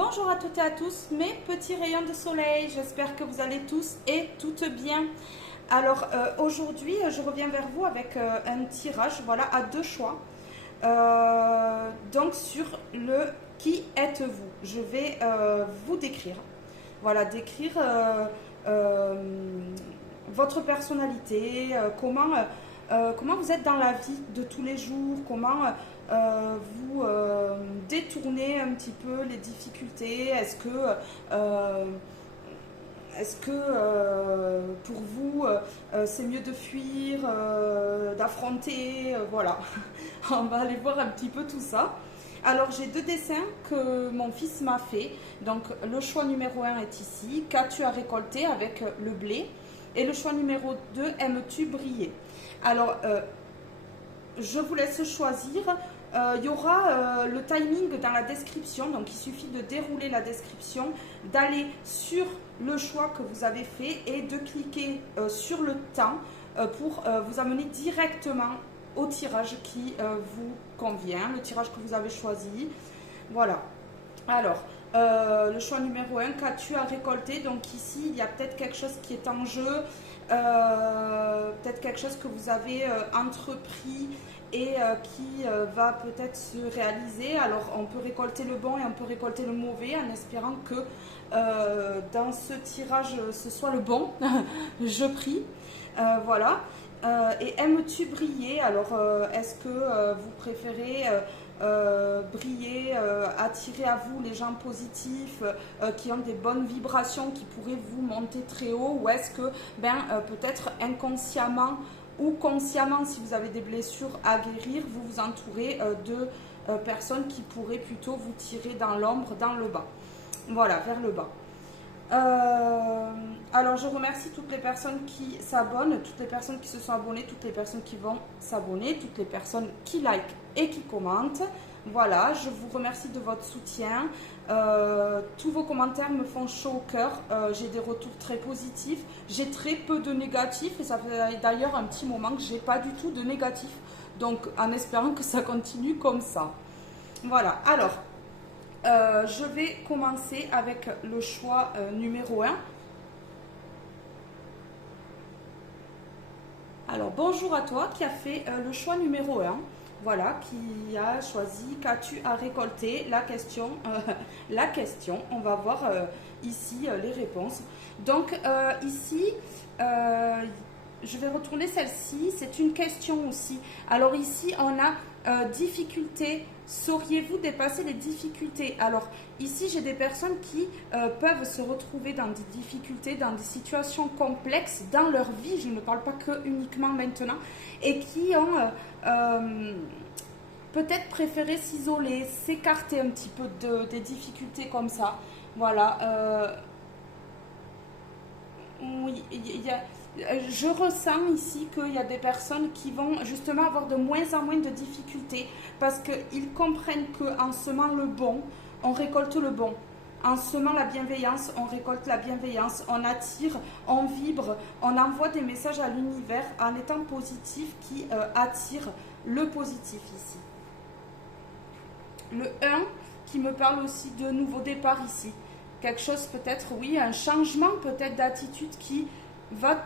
Bonjour à toutes et à tous, mes petits rayons de soleil, j'espère que vous allez tous et toutes bien. Alors aujourd'hui, je reviens vers vous avec un tirage, voilà, à deux choix. Donc sur le qui êtes-vous, je vais vous décrire. Voilà, décrire votre personnalité, comment vous êtes dans la vie de tous les jours, comment vous détournez un petit peu les difficultés. Est-ce que pour vous c'est mieux de fuir, d'affronter, voilà. On va aller voir un petit peu tout ça. Alors j'ai deux dessins que mon fils m'a fait. Donc le choix numéro 1 est ici. Qu'as-tu à récolter avec le blé? Et le choix numéro 2, aimes-tu briller? Alors je vous laisse choisir. Il y aura le timing dans la description, donc il suffit de dérouler la description, d'aller sur le choix que vous avez fait et de cliquer sur le temps pour vous amener directement au tirage qui vous convient, le tirage que vous avez choisi. Voilà. Alors, le choix numéro 1, qu'as-tu à récolter? Donc ici, il y a peut-être quelque chose qui est en jeu, peut-être quelque chose que vous avez entrepris et qui va peut-être se réaliser. Alors on peut récolter le bon et on peut récolter le mauvais en espérant que dans ce tirage ce soit le bon. Je prie. Voilà. Et aimes-tu briller? Alors est-ce que vous préférez briller, attirer à vous les gens positifs qui ont des bonnes vibrations, qui pourraient vous monter très haut, ou est-ce que peut-être inconsciemment ou consciemment, si vous avez des blessures à guérir, vous vous entourez de personnes qui pourraient plutôt vous tirer dans l'ombre, dans le bas. Voilà, vers le bas. Alors je remercie toutes les personnes qui s'abonnent, toutes les personnes qui se sont abonnées, toutes les personnes qui vont s'abonner, toutes les personnes qui likent et qui commentent. Voilà, je vous remercie de votre soutien. Tous vos commentaires me font chaud au cœur. J'ai des retours très positifs. J'ai très peu de négatifs et ça fait d'ailleurs un petit moment que j'ai pas du tout de négatifs. Donc en espérant que ça continue comme ça. Voilà, alors je vais commencer avec le choix numéro 1. Alors bonjour à toi qui a fait le choix numéro 1. Voilà, qui a choisi qu'as-tu à récolter? La question, on va voir ici les réponses. Donc ici, je vais retourner celle-ci, c'est une question aussi. Alors ici, on a difficulté, sauriez-vous dépasser les difficultés? Alors ici, j'ai des personnes qui peuvent se retrouver dans des difficultés, dans des situations complexes dans leur vie, je ne parle pas que uniquement maintenant, et qui ont peut-être préféré s'isoler, s'écarter un petit peu des difficultés comme ça. Voilà. Oui, je ressens ici qu'il y a des personnes qui vont justement avoir de moins en moins de difficultés parce qu'ils comprennent qu'en semant le bon, on récolte le bon. En semant la bienveillance, on récolte la bienveillance, on attire, on vibre, on envoie des messages à l'univers en étant positif qui attire le positif ici. Le 1 qui me parle aussi de nouveau départ ici. Quelque chose peut-être, oui, un changement peut-être d'attitude qui va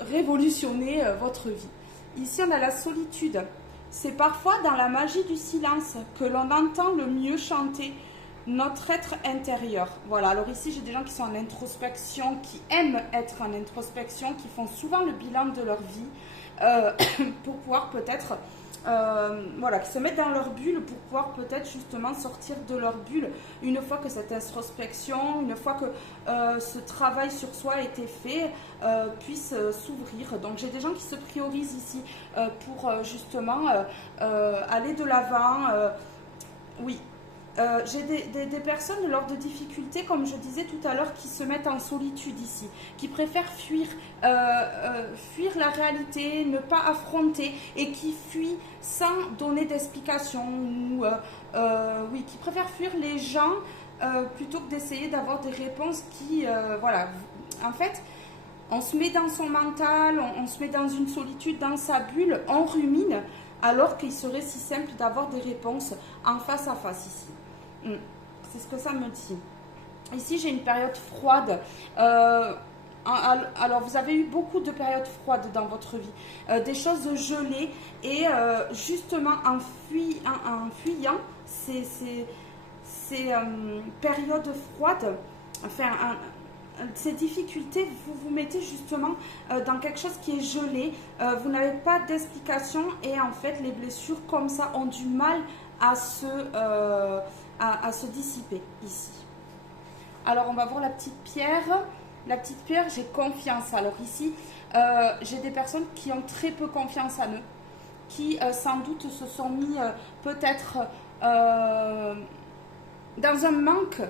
révolutionner votre vie. Ici, on a la solitude. C'est parfois dans la magie du silence que l'on entend le mieux chanter notre être intérieur. Voilà, alors ici, j'ai des gens qui sont en introspection, qui aiment être en introspection, qui font souvent le bilan de leur vie pour pouvoir peut-être... voilà, qui se mettent dans leur bulle pour pouvoir peut-être justement sortir de leur bulle une fois que cette introspection, une fois que ce travail sur soi a été fait, puisse s'ouvrir. Donc j'ai des gens qui se priorisent ici pour justement aller de l'avant. Oui. J'ai des personnes lors de difficultés, comme je disais tout à l'heure, qui se mettent en solitude ici, qui préfèrent fuir la réalité, ne pas affronter et qui fuient sans donner d'explication. Oui, qui préfèrent fuir les gens plutôt que d'essayer d'avoir des réponses qui, voilà, en fait, on se met dans son mental, on se met dans une solitude, dans sa bulle, on rumine, alors qu'il serait si simple d'avoir des réponses en face à face ici. c'est ce que ça me dit. Ici, j'ai une période froide. Alors, vous avez eu beaucoup de périodes froides dans votre vie, des choses gelées, et justement en fuyant ces périodes froides, enfin, ces difficultés, vous vous mettez justement dans quelque chose qui est gelé, vous n'avez pas d'explication, et en fait, les blessures comme ça ont du mal à se dissiper ici. Alors, on va voir la petite pierre. La petite pierre, j'ai confiance. Alors ici, j'ai des personnes qui ont très peu confiance en eux, qui sans doute se sont mis peut-être dans un manque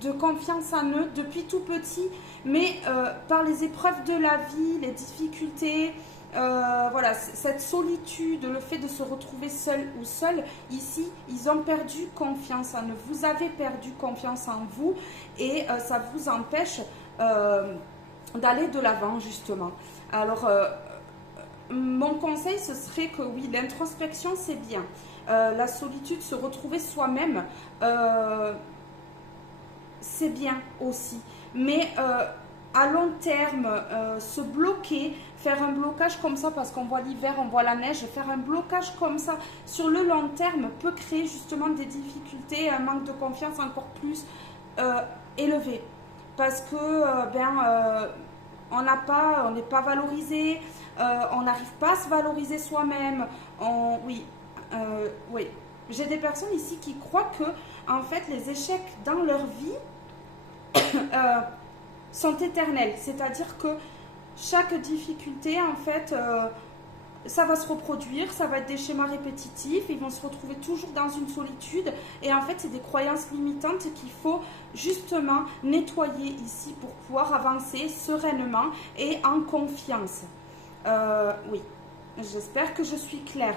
de confiance en eux depuis tout petit, mais par les épreuves de la vie, les difficultés, voilà, cette solitude, le fait de se retrouver seul ou seul, ici, ils ont perdu confiance en eux. Vous avez perdu confiance en vous, et ça vous empêche d'aller de l'avant, justement. Alors, mon conseil, ce serait que oui, l'introspection, c'est bien. La solitude, se retrouver soi-même, c'est bien aussi. Mais à long terme, se bloquer, faire un blocage comme ça, parce qu'on voit l'hiver, on voit la neige, faire un blocage comme ça sur le long terme peut créer justement des difficultés, un manque de confiance encore plus élevé. Parce que on n'est pas valorisé, on n'arrive pas à se valoriser soi-même. Oui. J'ai des personnes ici qui croient que en fait les échecs dans leur vie sont éternels, c'est-à-dire que chaque difficulté, en fait, ça va se reproduire, ça va être des schémas répétitifs, ils vont se retrouver toujours dans une solitude, et en fait c'est des croyances limitantes qu'il faut justement nettoyer ici pour pouvoir avancer sereinement et en confiance. Oui, j'espère que je suis claire.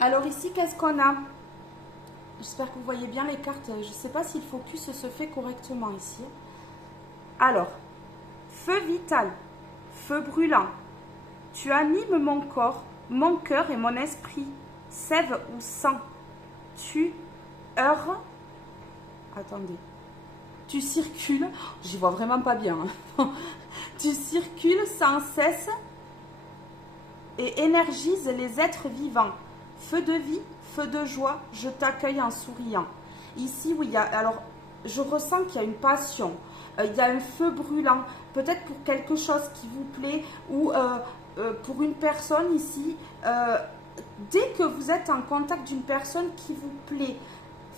Alors ici, qu'est-ce qu'on a? J'espère que vous voyez bien les cartes, je ne sais pas si le focus se fait correctement ici. Alors, feu vital, feu brûlant. Tu animes mon corps, mon cœur et mon esprit. Sève ou sang. Tu heures. Attendez. Tu circules. J'y vois vraiment pas bien. Hein. Tu circules sans cesse et énergises les êtres vivants. Feu de vie, feu de joie, je t'accueille en souriant. Ici, oui, alors, je ressens qu'il y a une passion. Il y a un feu brûlant. Peut-être pour quelque chose qui vous plaît, ou pour une personne ici, dès que vous êtes en contact d'une personne qui vous plaît,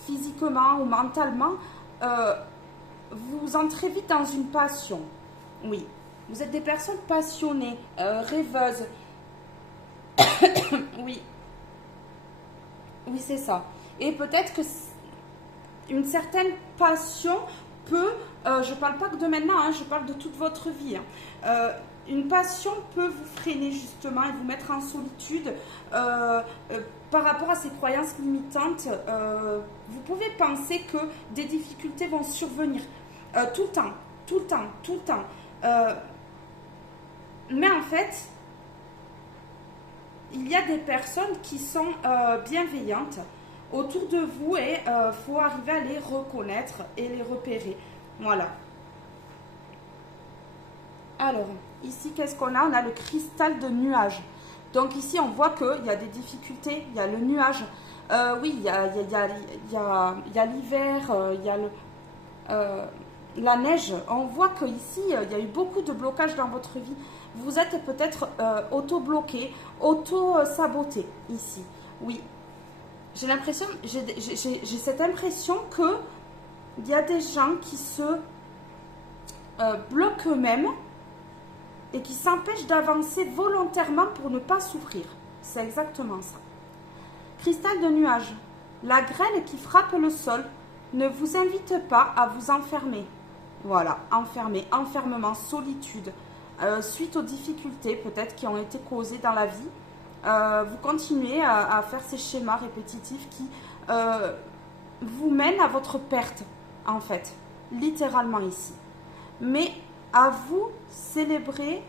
physiquement ou mentalement, vous entrez vite dans une passion. Oui, vous êtes des personnes passionnées, rêveuses. Oui, oui, c'est ça. Et peut-être que une certaine passion peut, je ne parle pas que de maintenant, hein, je parle de toute votre vie, hein. Une passion peut vous freiner justement et vous mettre en solitude par rapport à ces croyances limitantes. Vous pouvez penser que des difficultés vont survenir tout le temps, tout le temps, tout le temps. Mais en fait, il y a des personnes qui sont bienveillantes autour de vous, et il faut arriver à les reconnaître et les repérer. Voilà. Alors, ici, qu'est-ce qu'on a? On a le cristal de nuage. Donc ici, on voit qu'il y a des difficultés. Il y a le nuage. Oui, il y a l'hiver, il y a la neige. On voit qu'ici, il y a eu beaucoup de blocages dans votre vie. Vous êtes peut-être auto-bloqué, auto-saboté ici. Oui. J'ai l'impression, j'ai cette impression qu'il y a des gens qui se bloquent eux-mêmes et qui s'empêchent d'avancer volontairement pour ne pas souffrir. C'est exactement ça. Cristal de nuage. La grêle qui frappe le sol ne vous invite pas à vous enfermer. Voilà, enfermement, solitude. Suite aux difficultés peut-être qui ont été causées dans la vie, vous continuez à faire ces schémas répétitifs qui vous mènent à votre perte, en fait, littéralement ici. Mais à vous célébrer.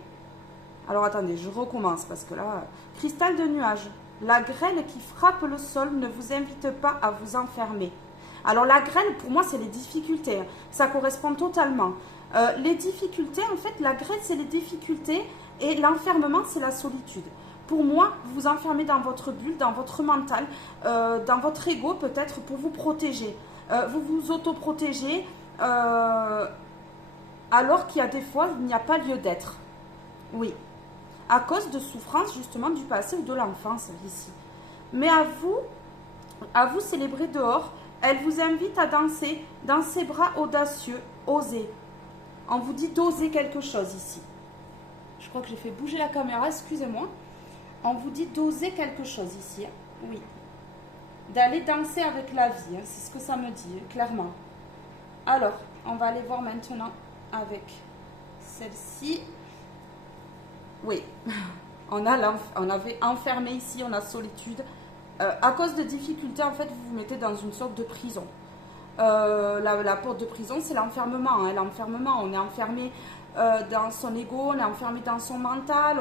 Alors attendez, je recommence parce que là, cristal de nuage. La grêle qui frappe le sol ne vous invite pas à vous enfermer. Alors la graine, pour moi, c'est les difficultés. Ça correspond totalement. Les difficultés, en fait, la graine, c'est les difficultés et l'enfermement, c'est la solitude. Pour moi, vous vous enfermez dans votre bulle, dans votre mental, dans votre ego peut-être pour vous protéger. Vous vous autoprotégez alors qu'il y a des fois, il n'y a pas lieu d'être. Oui. À cause de souffrances justement du passé ou de l'enfance ici. Mais à vous célébrer dehors. Elle vous invite à danser dans ses bras audacieux, oser. On vous dit d'oser quelque chose ici. Je crois que j'ai fait bouger la caméra, excusez-moi. On vous dit d'oser quelque chose ici. Oui. D'aller danser avec la vie, hein, c'est ce que ça me dit, clairement. Alors, on va aller voir maintenant avec celle-ci. Oui, on avait enfermé ici, on a solitude. À cause de difficultés, en fait, vous vous mettez dans une sorte de prison. La porte de prison, c'est l'enfermement. Hein, l'enfermement, on est enfermé dans son ego, on est enfermé dans son mental,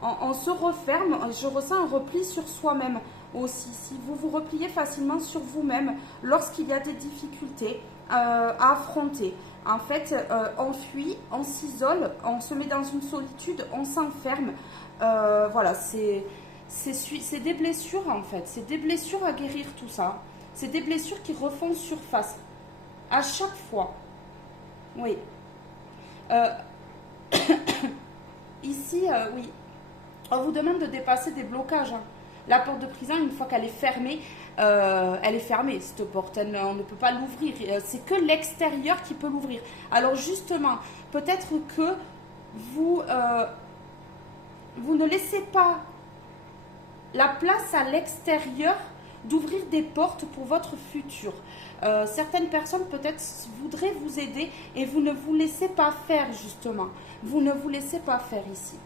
on se referme. Je ressens un repli sur soi-même aussi. Si vous vous repliez facilement sur vous-même lorsqu'il y a des difficultés à affronter. En fait, on fuit, on s'isole, on se met dans une solitude, on s'enferme. Voilà, c'est des blessures en fait. C'est des blessures à guérir tout ça. C'est des blessures qui refont surface. À chaque fois. Oui. Ici, oui. On vous demande de dépasser des blocages. Hein. La porte de prison, une fois qu'elle est fermée, cette porte. On ne peut pas l'ouvrir. C'est que l'extérieur qui peut l'ouvrir. Alors justement, peut-être que vous ne laissez pas la place à l'extérieur d'ouvrir des portes pour votre futur. Certaines personnes peut-être voudraient vous aider et vous ne vous laissez pas faire justement. Vous ne vous laissez pas faire ici.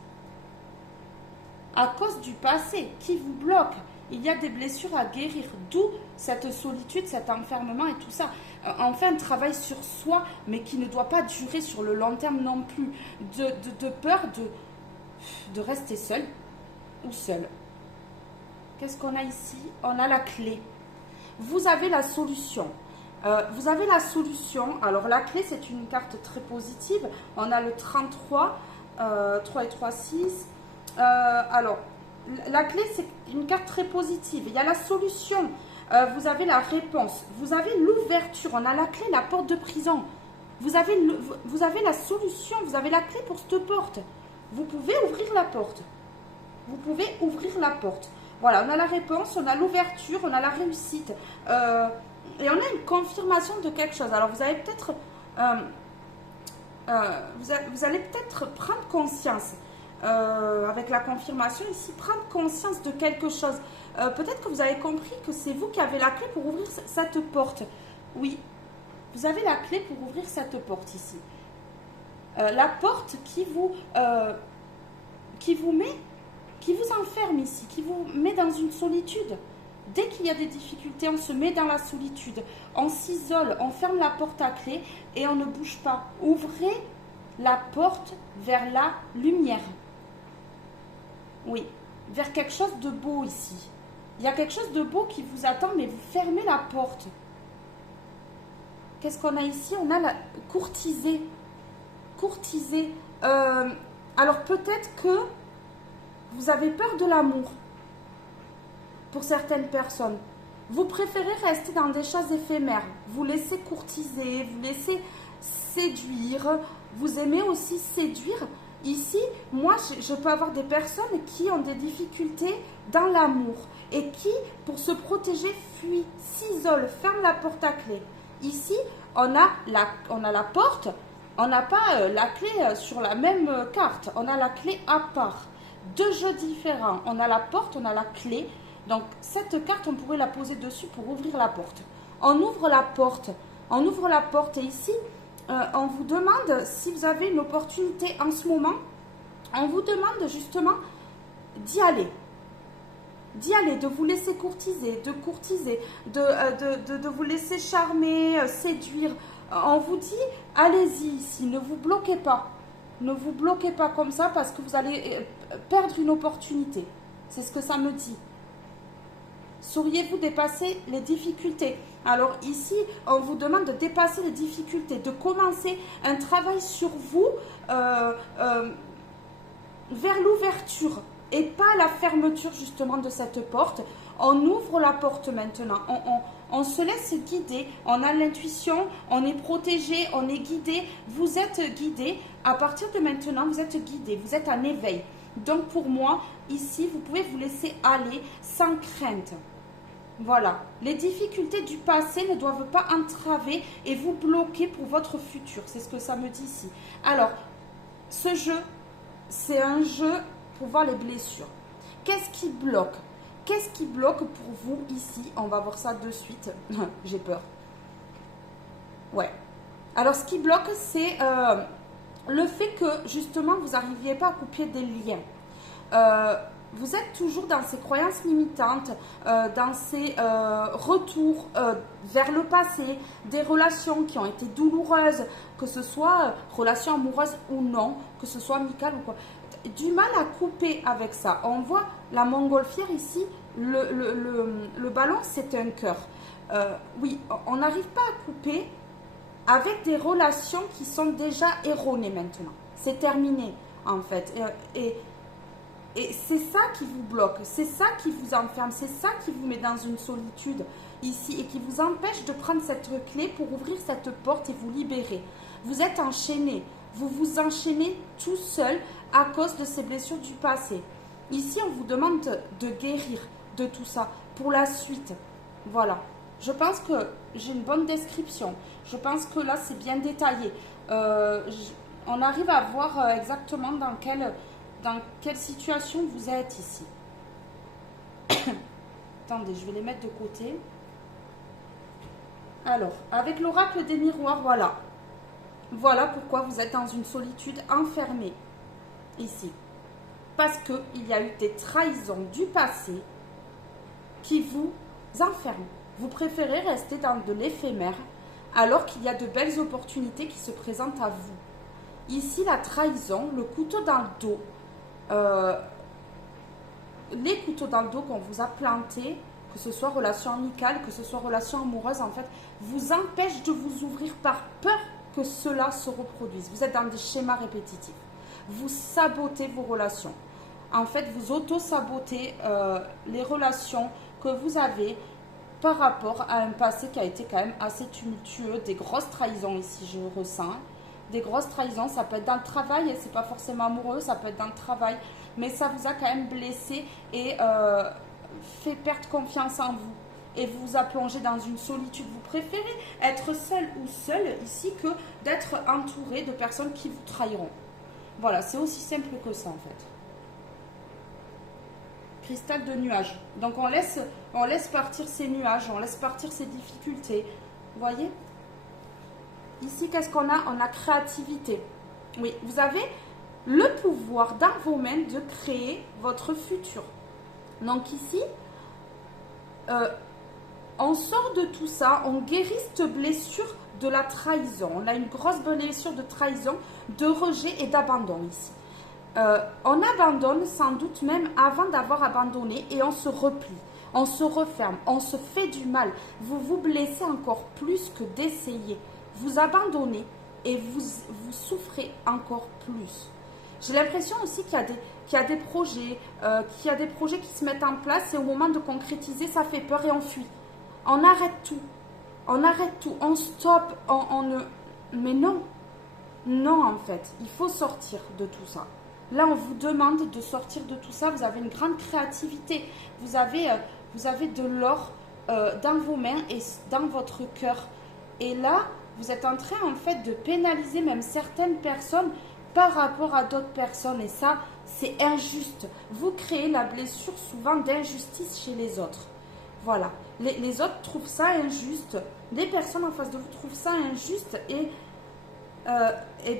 À cause du passé qui vous bloque. Il y a des blessures à guérir, d'où cette solitude, cet enfermement et tout ça. Enfin, un travail sur soi, mais qui ne doit pas durer sur le long terme non plus. De peur de rester seul ou seul. Qu'est-ce qu'on a ici? On a la clé. Vous avez la solution. Vous avez la solution. Alors, la clé, c'est une carte très positive. On a le 33, 3 et 3, 6. Alors, la clé, c'est une carte très positive. Il y a la solution. Vous avez la réponse. Vous avez l'ouverture. On a la clé, la porte de prison. Vous avez la solution. Vous avez la clé pour cette porte. Vous pouvez ouvrir la porte. Vous pouvez ouvrir la porte. Voilà, on a la réponse, on a l'ouverture, on a la réussite. Et on a une confirmation de quelque chose. Alors, vous allez peut-être... vous allez peut-être prendre conscience. Avec la confirmation ici, prendre conscience de quelque chose. Peut-être que vous avez compris que c'est vous qui avez la clé pour ouvrir cette porte. Oui, vous avez la clé pour ouvrir cette porte ici. La porte qui vous enferme ici, qui vous met dans une solitude. Dès qu'il y a des difficultés, on se met dans la solitude. On s'isole, on ferme la porte à clé et on ne bouge pas. Ouvrez la porte vers la lumière. Oui, vers quelque chose de beau ici. Il y a quelque chose de beau qui vous attend, mais vous fermez la porte. Qu'est-ce qu'on a ici? On a la courtisée. Courtisée. Alors peut-être que vous avez peur de l'amour. Pour certaines personnes. Vous préférez rester dans des choses éphémères. Vous laissez courtiser, vous laissez séduire. Vous aimez aussi séduire. Ici, moi, je peux avoir des personnes qui ont des difficultés dans l'amour et qui, pour se protéger, fuient, s'isolent, ferment la porte à clé. Ici, on a la porte, on n'a pas la clé sur la même carte, on a la clé à part. Deux jeux différents, on a la porte, on a la clé. Donc, cette carte, on pourrait la poser dessus pour ouvrir la porte. On ouvre la porte et ici, on vous demande si vous avez une opportunité en ce moment. On vous demande justement d'y aller. D'y aller, de vous laisser courtiser, de vous laisser charmer, séduire. On vous dit, allez-y ici, ne vous bloquez pas. Ne vous bloquez pas comme ça parce que vous allez perdre une opportunité. C'est ce que ça me dit. Sauriez-vous dépasser les difficultés? Alors ici, on vous demande de dépasser les difficultés, de commencer un travail sur vous vers l'ouverture et pas la fermeture justement de cette porte. On ouvre la porte maintenant, on se laisse guider, on a l'intuition, on est protégé, on est guidé, vous êtes guidé. À partir de maintenant, vous êtes guidé, vous êtes en éveil. Donc pour moi, ici, vous pouvez vous laisser aller sans crainte. Voilà, les difficultés du passé ne doivent pas entraver et vous bloquer pour votre futur. C'est ce que ça me dit ici. Alors, ce jeu, c'est un jeu pour voir les blessures. Qu'est-ce qui bloque? Qu'est-ce qui bloque pour vous ici? On va voir ça de suite. J'ai peur. Ouais. Alors, ce qui bloque, c'est le fait que, justement, vous n'arriviez pas à couper des liens. Vous êtes toujours dans ces croyances limitantes, dans ces retours vers le passé, des relations qui ont été douloureuses, que ce soit relations amoureuses ou non, que ce soit amicales ou quoi. Du mal à couper avec ça. On voit la montgolfière ici, le ballon c'est un cœur. Oui, on n'arrive pas à couper avec des relations qui sont déjà erronées maintenant. C'est terminé en fait. Et c'est ça qui vous bloque, c'est ça qui vous enferme, c'est ça qui vous met dans une solitude ici et qui vous empêche de prendre cette clé pour ouvrir cette porte et vous libérer. Vous êtes enchaîné, vous vous enchaînez tout seul à cause de ces blessures du passé. Ici, on vous demande de guérir de tout ça pour la suite. Voilà. Je pense que j'ai une bonne description. Je pense que là, c'est bien détaillé. On arrive à voir exactement dans quelle situation vous êtes ici. Attendez, je vais les mettre de côté. Alors, avec l'oracle des miroirs, voilà. Voilà pourquoi vous êtes dans une solitude enfermée ici. Parce qu'il y a eu des trahisons du passé qui vous enferment. Vous préférez rester dans de l'éphémère alors qu'il y a de belles opportunités qui se présentent à vous. Ici, la trahison, le couteau dans le dos, les couteaux dans le dos qu'on vous a plantés, que ce soit relation amicale, que ce soit relation amoureuse, en fait, vous empêchent de vous ouvrir par peur que cela se reproduise. Vous êtes dans des schémas répétitifs. Vous sabotez vos relations. En fait, vous auto-sabotez les relations que vous avez par rapport à un passé qui a été quand même assez tumultueux, des grosses trahisons ici, je ressens. Des grosses trahisons, ça peut être dans le travail, et c'est pas forcément amoureux, ça peut être dans le travail, mais ça vous a quand même blessé et fait perdre confiance en vous. Et vous a plongé dans une solitude. Vous préférez être seul ou seule ici que d'être entouré de personnes qui vous trahiront. Voilà, c'est aussi simple que ça en fait. Cristal de nuages. Donc on laisse partir ces nuages, on laisse partir ces difficultés. Vous voyez? Ici, qu'est-ce qu'on a? On a créativité. Oui, vous avez le pouvoir dans vos mains de créer votre futur. Donc ici, on sort de tout ça, on guérit cette blessure de la trahison. On a une grosse blessure de trahison, de rejet et d'abandon ici. On abandonne sans doute même avant d'avoir abandonné et on se replie, on se referme, on se fait du mal. Vous vous blessez encore plus que d'essayer. Vous abandonnez et vous souffrez encore plus. J'ai l'impression aussi qu'il y a des projets, qui se mettent en place et au moment de concrétiser, ça fait peur et on fuit. On arrête tout. On stoppe. Mais non. Non, en fait. Il faut sortir de tout ça. Là, on vous demande de sortir de tout ça. Vous avez une grande créativité. Vous avez de l'or dans vos mains et dans votre cœur. Et là, vous êtes en train, en fait, de pénaliser même certaines personnes par rapport à d'autres personnes. Et ça, c'est injuste. Vous créez la blessure souvent d'injustice chez les autres. Voilà. Les autres trouvent ça injuste. Les personnes en face de vous trouvent ça injuste et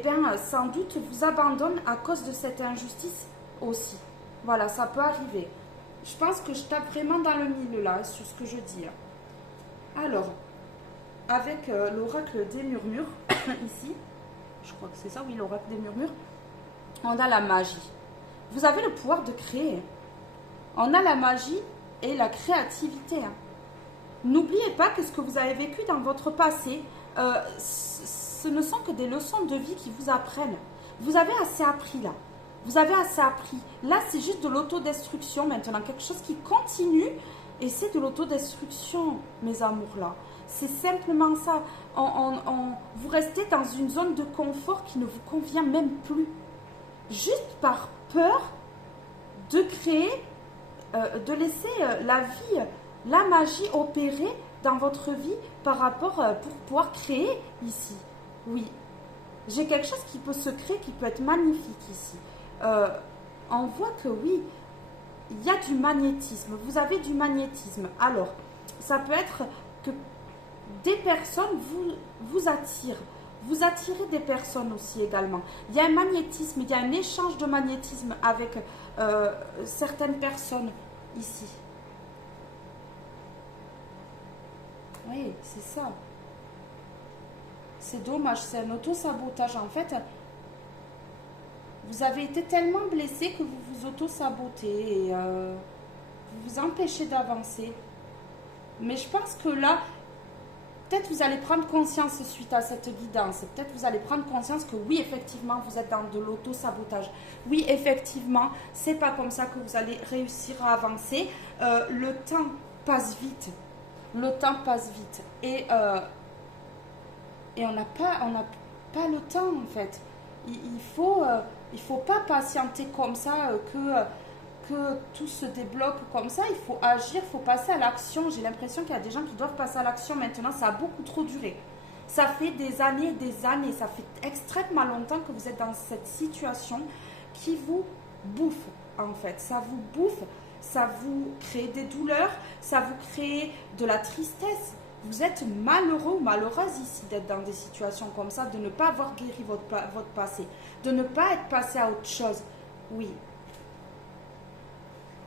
bien, sans doute, vous abandonnent à cause de cette injustice aussi. Voilà, ça peut arriver. Je pense que je tape vraiment dans le mille là, sur ce que je dis. Alors, avec l'oracle des murmures, ici, je crois que c'est ça, oui, l'oracle des murmures, on a la magie. Vous avez le pouvoir de créer. On a la magie et la créativité. Hein. N'oubliez pas que ce que vous avez vécu dans votre passé, ce ne sont que des leçons de vie qui vous apprennent. Vous avez assez appris là. Vous avez assez appris. Là, c'est juste de l'autodestruction maintenant. Quelque chose qui continue et c'est de l'autodestruction, mes amours là. C'est simplement ça. Vous restez dans une zone de confort qui ne vous convient même plus. Juste par peur de créer, de laisser la vie, la magie opérer dans votre vie par rapport pour pouvoir créer ici. Oui, j'ai quelque chose qui peut se créer, qui peut être magnifique ici. On voit que oui, il y a du magnétisme. Vous avez du magnétisme. Alors, ça peut être que des personnes vous attirent. Vous attirez des personnes aussi également. Il y a un magnétisme, il y a un échange de magnétisme avec certaines personnes ici. Oui, c'est ça. C'est dommage, c'est un auto-sabotage. En fait, vous avez été tellement blessé que vous vous auto-sabotez et vous vous empêchez d'avancer. Mais je pense que là, peut-être vous allez prendre conscience suite à cette guidance. Peut-être vous allez prendre conscience que oui, effectivement, vous êtes dans de l'auto-sabotage. Oui, effectivement, c'est pas comme ça que vous allez réussir à avancer. Le temps passe vite. Le temps passe vite. Et on n'a pas le temps, en fait. Il faut pas patienter comme ça, que tout se débloque comme ça. Il faut agir, il faut passer à l'action. J'ai l'impression qu'il y a des gens qui doivent passer à l'action maintenant. Ça a beaucoup trop duré. Ça fait des années, ça fait extrêmement longtemps que vous êtes dans cette situation qui vous bouffe, en fait. Ça vous bouffe, ça vous crée des douleurs, ça vous crée de la tristesse. Vous êtes malheureux ou malheureuse ici d'être dans des situations comme ça, de ne pas avoir guéri votre passé, de ne pas être passé à autre chose. Oui.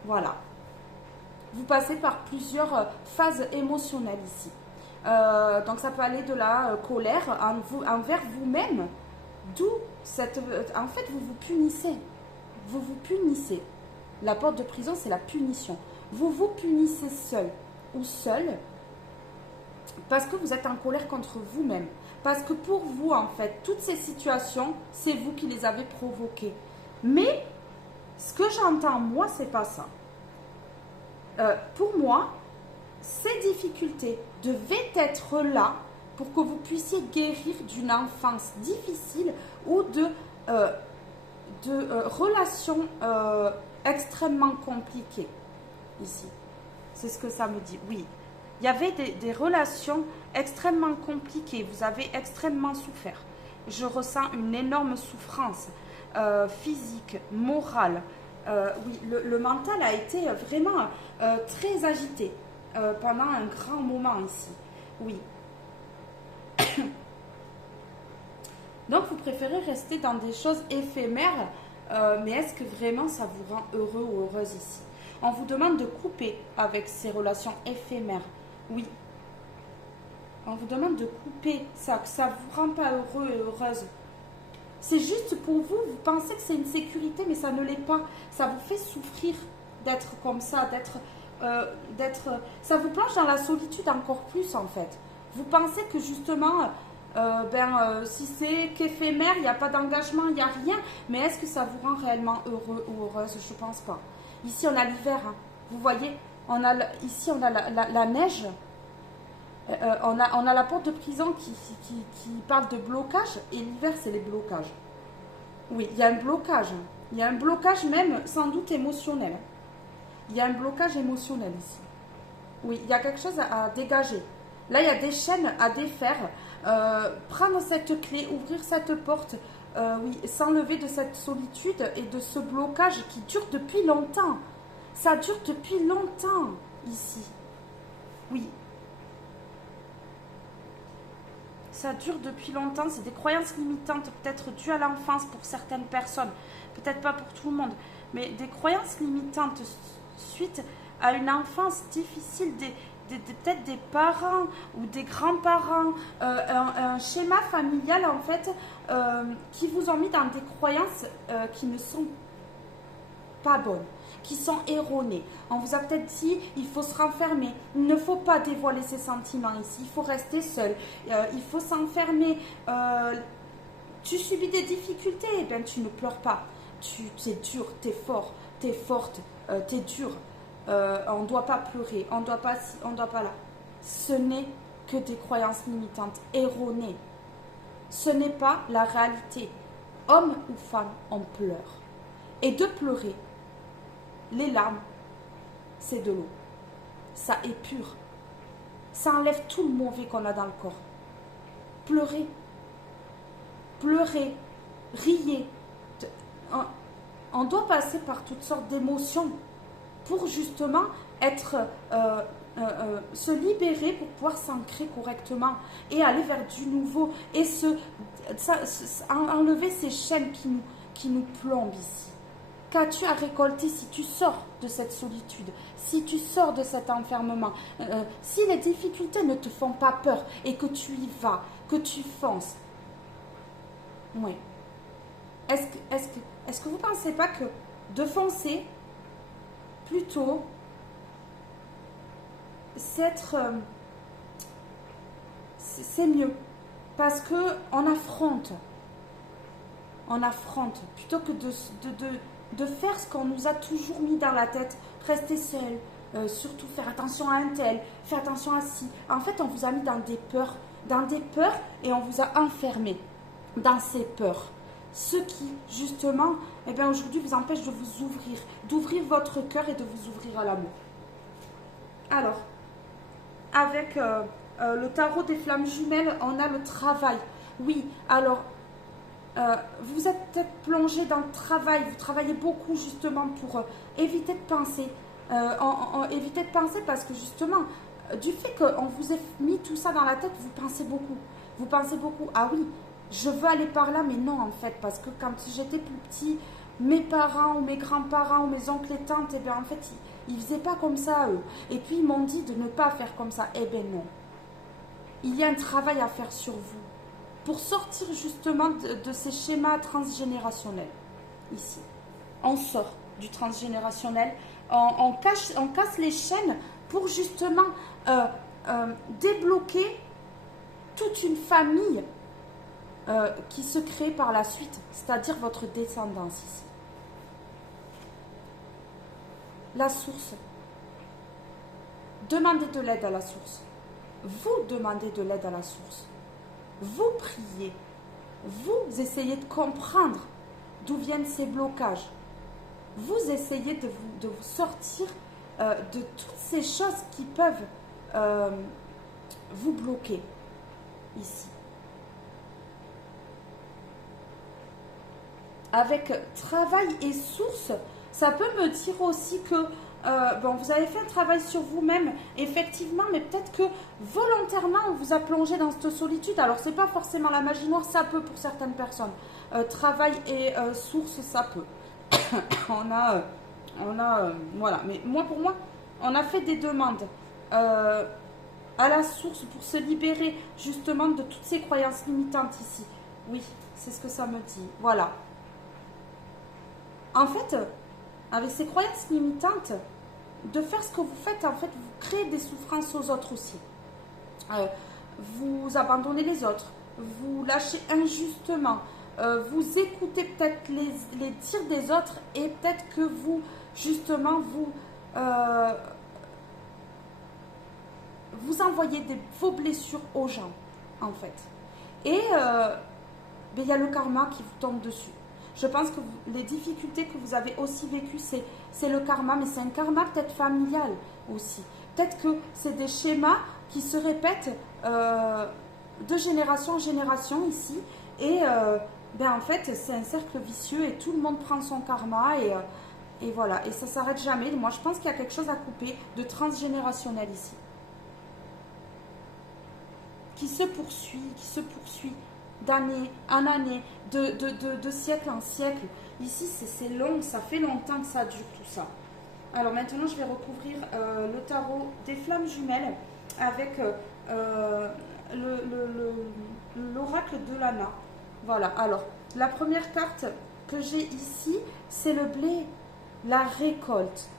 Voilà. Vous passez par plusieurs phases émotionnelles ici. Donc ça peut aller de la colère envers vous-même. D'où cette... En fait, vous vous punissez. Vous vous punissez. La porte de prison, c'est la punition. Vous vous punissez seul ou seul parce que vous êtes en colère contre vous-même. Parce que pour vous, en fait, toutes ces situations, c'est vous qui les avez provoquées. Mais ce que j'entends, moi, c'est pas ça. Pour moi, ces difficultés devaient être là pour que vous puissiez guérir d'une enfance difficile ou de relations extrêmement compliquées. Ici, c'est ce que ça me dit. Oui, il y avait des relations extrêmement compliquées. Vous avez extrêmement souffert. Je ressens une énorme souffrance physique, morale. Oui, le mental a été vraiment très agité pendant un grand moment ici. Oui. Donc, vous préférez rester dans des choses éphémères, mais est-ce que vraiment ça vous rend heureux ou heureuse ici? On vous demande de couper avec ces relations éphémères. Oui. On vous demande de couper ça, que ça ne vous rend pas heureux et heureuse. C'est juste pour vous, vous pensez que c'est une sécurité, mais ça ne l'est pas. Ça vous fait souffrir d'être comme ça, ça vous plonge dans la solitude encore plus en fait. Vous pensez que justement, si c'est qu'éphémère, il n'y a pas d'engagement, il n'y a rien, mais est-ce que ça vous rend réellement heureux ou heureuse? Je ne pense pas. Ici, on a l'hiver, hein. Vous voyez, ici, on a la neige. On a la porte de prison qui parle de blocage, et l'hiver, c'est les blocages. Oui, il y a un blocage. Il y a un blocage même, sans doute émotionnel. Il y a un blocage émotionnel ici. Oui, il y a quelque chose à dégager. Là, il y a des chaînes à défaire. Prendre cette clé, ouvrir cette porte, oui, s'enlever de cette solitude et de ce blocage qui dure depuis longtemps. Ça dure depuis longtemps ici. Oui. Ça dure depuis longtemps, c'est des croyances limitantes, peut-être dues à l'enfance pour certaines personnes, peut-être pas pour tout le monde, mais des croyances limitantes suite à une enfance difficile, peut-être des parents ou des grands-parents, un schéma familial en fait, qui vous ont mis dans des croyances qui ne sont pas bonnes, qui sont erronées. On vous a peut-être dit, il faut se renfermer, il ne faut pas dévoiler ses sentiments ici, il faut rester seul, il faut s'enfermer. Tu subis des difficultés, eh bien tu ne pleures pas. Tu es dur, tu es fort, tu es forte, tu es dur. On ne doit pas pleurer, on ne doit pas ci, on ne doit pas là. Ce n'est que des croyances limitantes, erronées. Ce n'est pas la réalité. Homme ou femme, on pleure. Et de pleurer, les larmes, c'est de l'eau. Ça épure. Ça enlève tout le mauvais qu'on a dans le corps. Pleurez. Pleurez. Riez. On doit passer par toutes sortes d'émotions pour justement se libérer pour pouvoir s'ancrer correctement et aller vers du nouveau et enlever ces chaînes qui nous plombent ici. Qu'as-tu à récolter si tu sors de cette solitude, si tu sors de cet enfermement, si les difficultés ne te font pas peur et que tu y vas, que tu fonces? Oui. Est-ce que vous ne pensez pas que de foncer, plutôt, c'est mieux? Parce qu'on affronte. On affronte. Plutôt que de faire ce qu'on nous a toujours mis dans la tête, rester seul, surtout faire attention à un tel, faire attention à ci. En fait, on vous a mis dans des peurs et on vous a enfermé dans ces peurs. Ce qui, justement, eh bien, aujourd'hui vous empêche de vous ouvrir, d'ouvrir votre cœur et de vous ouvrir à l'amour. Alors, avec le tarot des flammes jumelles, on a le travail. Oui, alors, vous êtes peut-être plongé dans le travail, vous travaillez beaucoup justement pour éviter de penser. Éviter de penser parce que justement, du fait qu'on vous ait mis tout ça dans la tête, vous pensez beaucoup. Vous pensez beaucoup, ah oui, je veux aller par là, mais non en fait, parce que quand j'étais plus petit, mes parents ou mes grands-parents ou mes oncles et tantes, eh bien en fait, ils ne faisaient pas comme ça eux. Et puis ils m'ont dit de ne pas faire comme ça. Eh bien non. Il y a un travail à faire sur vous pour sortir justement de ces schémas transgénérationnels. Ici, on sort du transgénérationnel, on casse les chaînes pour justement débloquer toute une famille qui se crée par la suite, c'est-à-dire votre descendance ici. La source. Demandez de l'aide à la source. Vous demandez de l'aide à la source. Vous priez. Vous essayez de comprendre d'où viennent ces blocages. Vous essayez de vous sortir de toutes ces choses qui peuvent vous bloquer ici. Avec travail et source, ça peut me dire aussi que vous avez fait un travail sur vous-même, effectivement, mais peut-être que volontairement, on vous a plongé dans cette solitude. Alors, ce n'est pas forcément la magie noire, ça peut pour certaines personnes. Travail et source, ça peut. Voilà. Mais pour moi, on a fait des demandes à la source pour se libérer justement de toutes ces croyances limitantes ici. Oui, c'est ce que ça me dit. Voilà. En fait, avec ces croyances limitantes, de faire ce que vous faites, en fait, vous créez des souffrances aux autres aussi. Vous abandonnez les autres, vous lâchez injustement, vous écoutez peut-être les dires des autres et peut-être que vous, justement, vous envoyez vos blessures aux gens, en fait. Et il y a le karma qui vous tombe dessus. Je pense que les difficultés que vous avez aussi vécues, c'est le karma, mais c'est un karma peut-être familial aussi. Peut-être que c'est des schémas qui se répètent de génération en génération ici. Et en fait, c'est un cercle vicieux et tout le monde prend son karma et voilà. Et ça ne s'arrête jamais. Moi, je pense qu'il y a quelque chose à couper de transgénérationnel ici. Qui se poursuit d'année en année, de siècle en siècle. Ici, c'est long, ça fait longtemps que ça dure tout ça. Alors maintenant, je vais recouvrir le tarot des flammes jumelles avec l'oracle de Lana. Voilà, alors, la première carte que j'ai ici, c'est le blé. la récolte.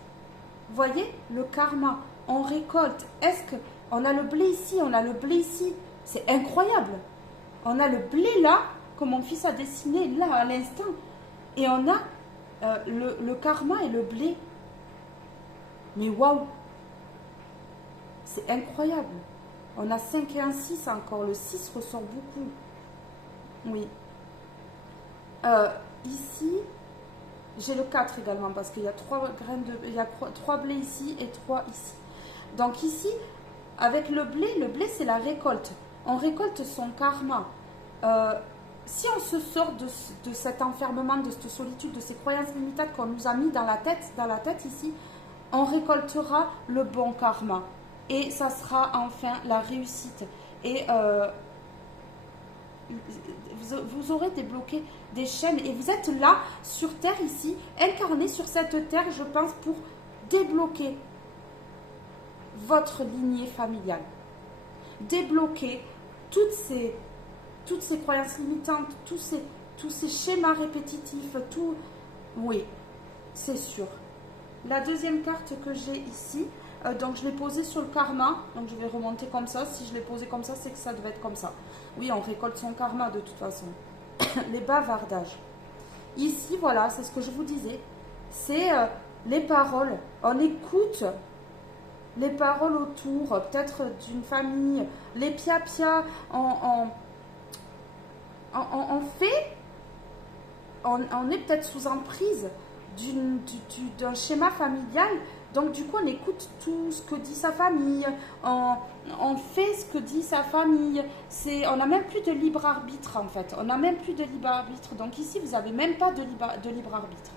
Vous voyez, le karma, on récolte. Est-ce que on a le blé ici, on a le blé ici. C'est incroyable. On a le blé là, que mon fils a dessiné là à l'instant. Et on a le karma et le blé. Mais waouh! C'est incroyable. On a 5 et un 6 encore. Le 6 ressort beaucoup. Oui. Ici, j'ai le 4 également parce qu'il y a 3 graines de... Il y a 3 blés ici et 3 ici. Donc ici, avec le blé c'est la récolte. On récolte son karma. Si on se sort de cet enfermement, de cette solitude, de ces croyances limitantes qu'on nous a mis dans la tête ici, on récoltera le bon karma. Et ça sera enfin la réussite. Et vous aurez débloqué des chaînes. Et vous êtes là, sur Terre ici, incarné sur cette Terre, je pense, pour débloquer votre lignée familiale. Débloquer toutes ces croyances limitantes, tous ces schémas répétitifs, tout... Oui, c'est sûr. La deuxième carte que j'ai ici, donc je l'ai posée sur le karma, donc je vais remonter comme ça. Si je l'ai posée comme ça, c'est que ça devait être comme ça. Oui, on récolte son karma de toute façon. Les bavardages. Ici, voilà, c'est ce que je vous disais. C'est les paroles. On écoute les paroles autour, peut-être d'une famille, les pia-pia, on fait, on est peut-être sous emprise d'un schéma familial, donc du coup on écoute tout ce que dit sa famille, on fait ce que dit sa famille, on n'a même plus de libre arbitre en fait, on n'a même plus de libre arbitre, donc ici vous n'avez même pas de libre arbitre.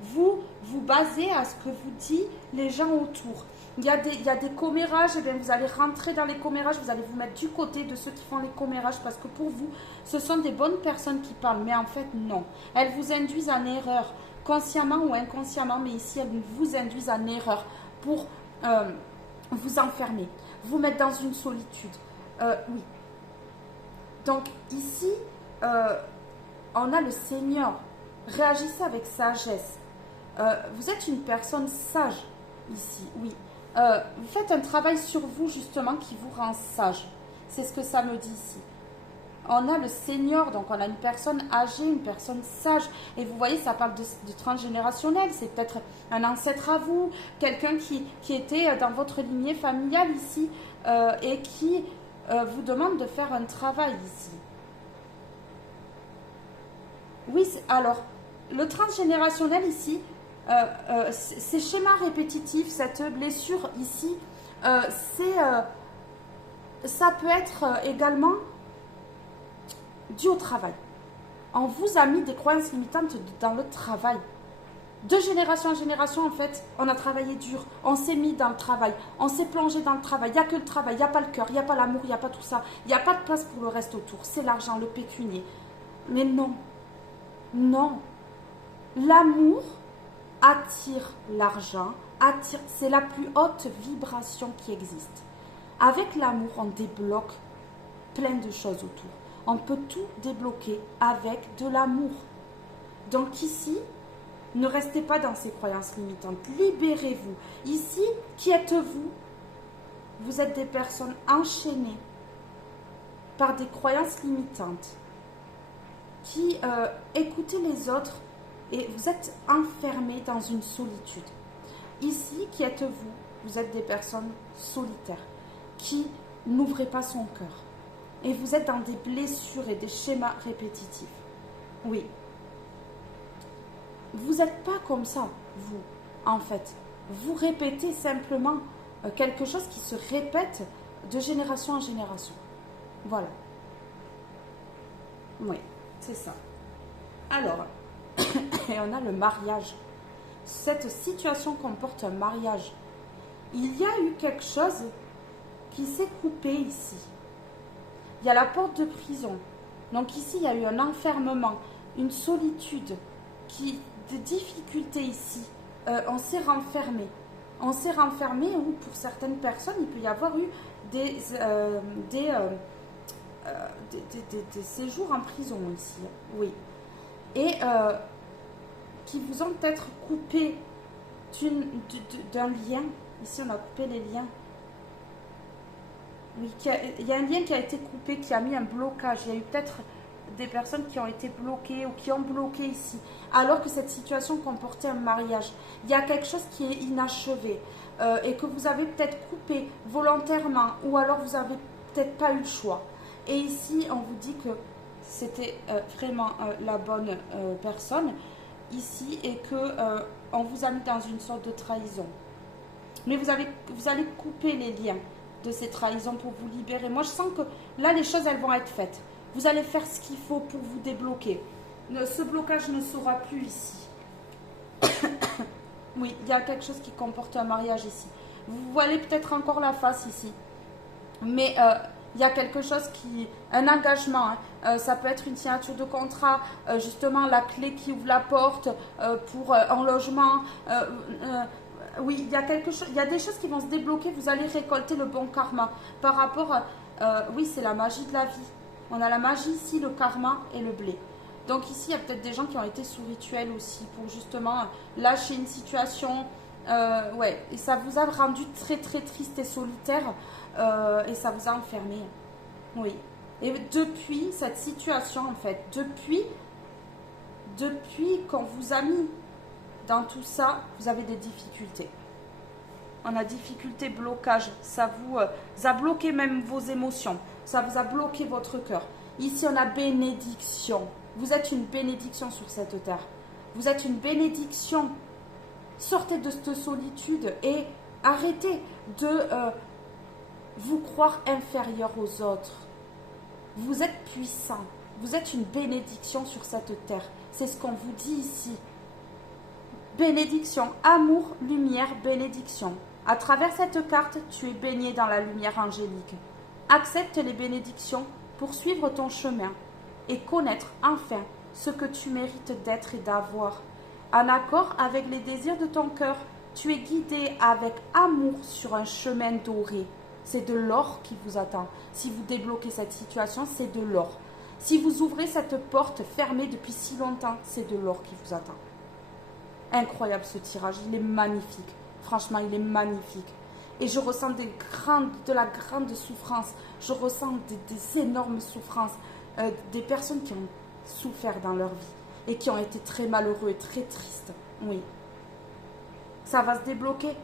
Vous basez à ce que vous disent les gens autour. Il y a des commérages, et bien vous allez rentrer dans les commérages, vous allez vous mettre du côté de ceux qui font les commérages parce que pour vous, ce sont des bonnes personnes qui parlent. Mais en fait, non. Elles vous induisent en erreur, consciemment ou inconsciemment, mais ici, elles vous induisent en erreur pour vous enfermer, vous mettre dans une solitude. Oui. Donc ici, on a le Seigneur. Réagissez avec sagesse. Vous êtes une personne sage ici, oui. Vous faites un travail sur vous justement qui vous rend sage. C'est ce que ça me dit ici. On a le Seigneur, donc on a une personne âgée, une personne sage. Et vous voyez, ça parle de transgénérationnel. C'est peut-être un ancêtre à vous, quelqu'un qui était dans votre lignée familiale ici et qui vous demande de faire un travail ici. Oui, alors, le transgénérationnel ici, ces schémas répétitifs, cette blessure ici, ça peut être également dû au travail. On vous a mis des croyances limitantes dans le travail. De génération en génération, en fait, on a travaillé dur, on s'est mis dans le travail, on s'est plongé dans le travail. Il n'y a que le travail, il n'y a pas le cœur, il n'y a pas l'amour, il n'y a pas tout ça. Il n'y a pas de place pour le reste autour. C'est l'argent, le pécunier. Mais non, non. L'amour attire l'argent, c'est la plus haute vibration qui existe. Avec l'amour, on débloque plein de choses autour. On peut tout débloquer avec de l'amour. Donc ici, ne restez pas dans ces croyances limitantes. Libérez-vous. Ici, qui êtes-vous? Vous êtes des personnes enchaînées par des croyances limitantes qui écoutez les autres et vous êtes enfermés dans une solitude. Ici, qui êtes-vous? Vous êtes des personnes solitaires qui n'ouvrez pas son cœur. Et vous êtes dans des blessures et des schémas répétitifs. Oui. Vous n'êtes pas comme ça, vous, en fait. Vous répétez simplement quelque chose qui se répète de génération en génération. Voilà. Oui, c'est ça. Alors, et on a le mariage. Cette situation comporte un mariage. Il y a eu quelque chose qui s'est coupé ici. Il y a la porte de prison. Donc ici, il y a eu un enfermement, une solitude, des difficultés ici. On s'est renfermé. On s'est renfermé ou pour certaines personnes, il peut y avoir eu des séjours en prison ici. Oui. Et qui vous ont peut-être coupé d'un lien. Ici, on a coupé les liens. Oui, il y a un lien qui a été coupé, qui a mis un blocage. Il y a eu peut-être des personnes qui ont été bloquées ou qui ont bloqué ici, alors que cette situation comportait un mariage. Il y a quelque chose qui est inachevé et que vous avez peut-être coupé volontairement ou alors vous n'avez peut-être pas eu le choix. Et ici, on vous dit que c'était vraiment la bonne personne ici et que on vous a mis dans une sorte de trahison. Mais vous allez couper les liens de ces trahisons pour vous libérer. Moi, je sens que là, les choses, elles vont être faites. Vous allez faire ce qu'il faut pour vous débloquer. Ce blocage ne sera plus ici. Oui, il y a quelque chose qui comporte un mariage ici. Vous voyez peut-être encore la face ici. Mais il y a quelque chose un engagement. Ça peut être une signature de contrat, justement la clé qui ouvre la porte pour un logement. Oui, il y a des choses qui vont se débloquer. Vous allez récolter le bon karma par rapport. Oui, c'est la magie de la vie. On a la magie ici, le karma et le blé. Donc ici, il y a peut-être des gens qui ont été sous rituel aussi pour justement lâcher une situation. Ouais, et ça vous a rendu très très triste et solitaire et ça vous a enfermé. Oui. Et depuis cette situation, en fait, depuis qu'on vous a mis dans tout ça, vous avez des difficultés. On a difficulté, blocage. Ça vous a bloqué même vos émotions. Ça vous a bloqué votre cœur. Ici, on a bénédiction. Vous êtes une bénédiction sur cette terre. Vous êtes une bénédiction. Sortez de cette solitude et arrêtez de vous croire inférieur aux autres. Vous êtes puissant. Vous êtes une bénédiction sur cette terre. C'est ce qu'on vous dit ici. Bénédiction, amour, lumière, bénédiction. À travers cette carte, tu es baigné dans la lumière angélique. Accepte les bénédictions pour suivre ton chemin et connaître enfin ce que tu mérites d'être et d'avoir. En accord avec les désirs de ton cœur, tu es guidé avec amour sur un chemin doré. C'est de l'or qui vous attend. Si vous débloquez cette situation, c'est de l'or. Si vous ouvrez cette porte fermée depuis si longtemps, c'est de l'or qui vous attend. Incroyable ce tirage, il est magnifique. Franchement, il est magnifique. Et je ressens de la grande souffrance. Je ressens des énormes souffrances. Des personnes qui ont souffert dans leur vie et qui ont été très malheureux et très tristes. Oui. Ça va se débloquer.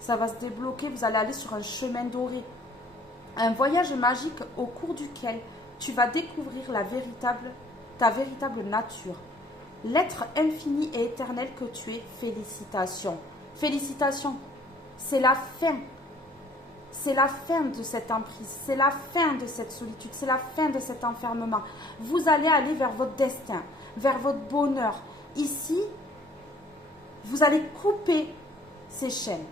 Ça va se débloquer. Vous allez aller sur un chemin doré. Un voyage magique au cours duquel tu vas découvrir ta véritable nature. L'être infini et éternel que tu es. Félicitations. Félicitations. C'est la fin. C'est la fin de cette emprise, c'est la fin de cette solitude, c'est la fin de cet enfermement. Vous allez aller vers votre destin, vers votre bonheur. Ici, vous allez couper ces chaînes.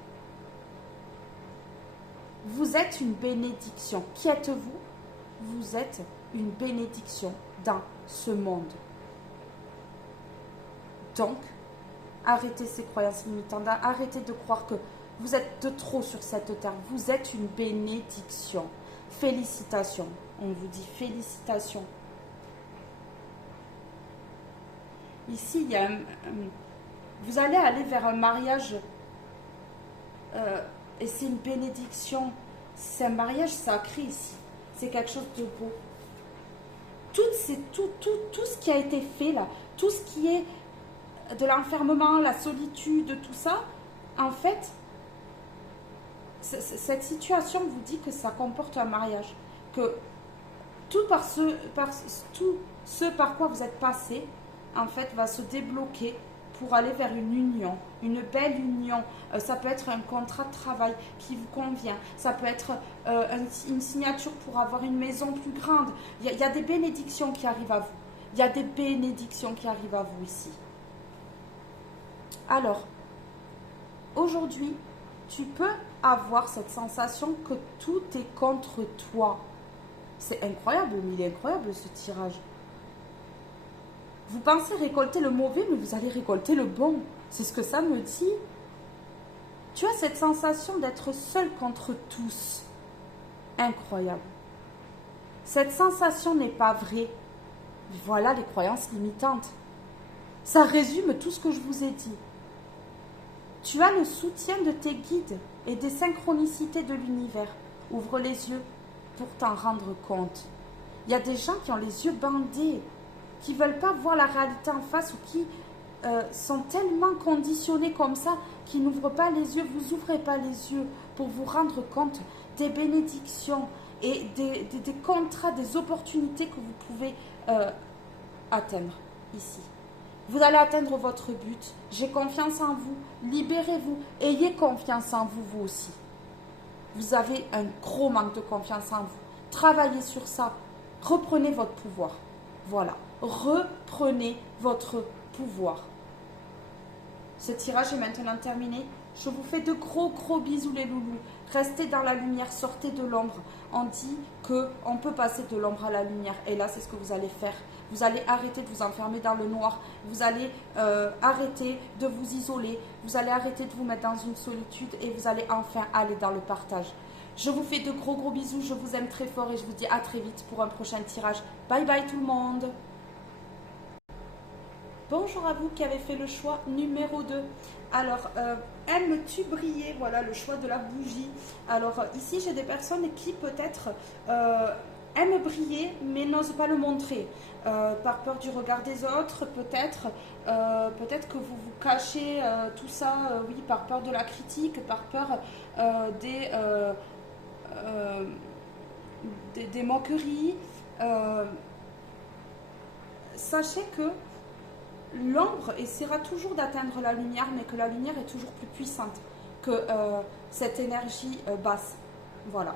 Vous êtes une bénédiction. Qui êtes-vous? Vous êtes une bénédiction dans ce monde. Donc, arrêtez ces croyances limitantes, arrêtez de croire que vous êtes de trop sur cette terre. Vous êtes une bénédiction. Félicitations. On vous dit félicitations. Ici, il y a vous allez aller vers un mariage et c'est une bénédiction. C'est un mariage sacré ici. C'est quelque chose de beau. Tout ce qui a été fait là, tout ce qui est de l'enfermement, la solitude, tout ça, en fait, cette situation vous dit que ça comporte un mariage, que tout ce par quoi vous êtes passé, en fait, va se débloquer pour aller vers une union, une belle union. Ça peut être un contrat de travail qui vous convient, ça peut être une signature pour avoir une maison plus grande. Il y a des bénédictions qui arrivent à vous. Il y a des bénédictions qui arrivent à vous ici. Alors, aujourd'hui, tu peux avoir cette sensation que tout est contre toi. C'est incroyable, mais il est incroyable ce tirage. Vous pensez récolter le mauvais, mais vous allez récolter le bon. C'est ce que ça me dit. Tu as cette sensation d'être seul contre tous. Incroyable. Cette sensation n'est pas vraie. Voilà les croyances limitantes. Ça résume tout ce que je vous ai dit. Tu as le soutien de tes guides et des synchronicités de l'univers. Ouvre les yeux pour t'en rendre compte. Il y a des gens qui ont les yeux bandés, qui ne veulent pas voir la réalité en face ou qui sont tellement conditionnés comme ça qu'ils n'ouvrent pas les yeux. Vous n'ouvrez pas les yeux pour vous rendre compte des bénédictions et des contrats, des opportunités que vous pouvez atteindre ici. Vous allez atteindre votre but. J'ai confiance en vous. Libérez-vous. Ayez confiance en vous, vous aussi. Vous avez un gros manque de confiance en vous. Travaillez sur ça. Reprenez votre pouvoir. Voilà. Reprenez votre pouvoir. Ce tirage est maintenant terminé. Je vous fais de gros bisous les loulous. Restez dans la lumière, sortez de l'ombre. On dit qu'on peut passer de l'ombre à la lumière. Et là, c'est ce que vous allez faire. Vous allez arrêter de vous enfermer dans le noir. Vous allez arrêter de vous isoler. Vous allez arrêter de vous mettre dans une solitude. Et vous allez enfin aller dans le partage. Je vous fais de gros bisous. Je vous aime très fort. Et je vous dis à très vite pour un prochain tirage. Bye bye tout le monde. Bonjour à vous qui avez fait le choix numéro 2. Alors, aimes-tu briller? Voilà le choix de la bougie. Alors, ici, j'ai des personnes qui peut-être aiment briller, mais n'osent pas le montrer. Par peur du regard des autres, peut-être que vous vous cachez tout ça, oui, par peur de la critique, par peur des moqueries. Sachez que l'ombre essaiera toujours d'atteindre la lumière, mais que la lumière est toujours plus puissante que cette énergie basse. Voilà.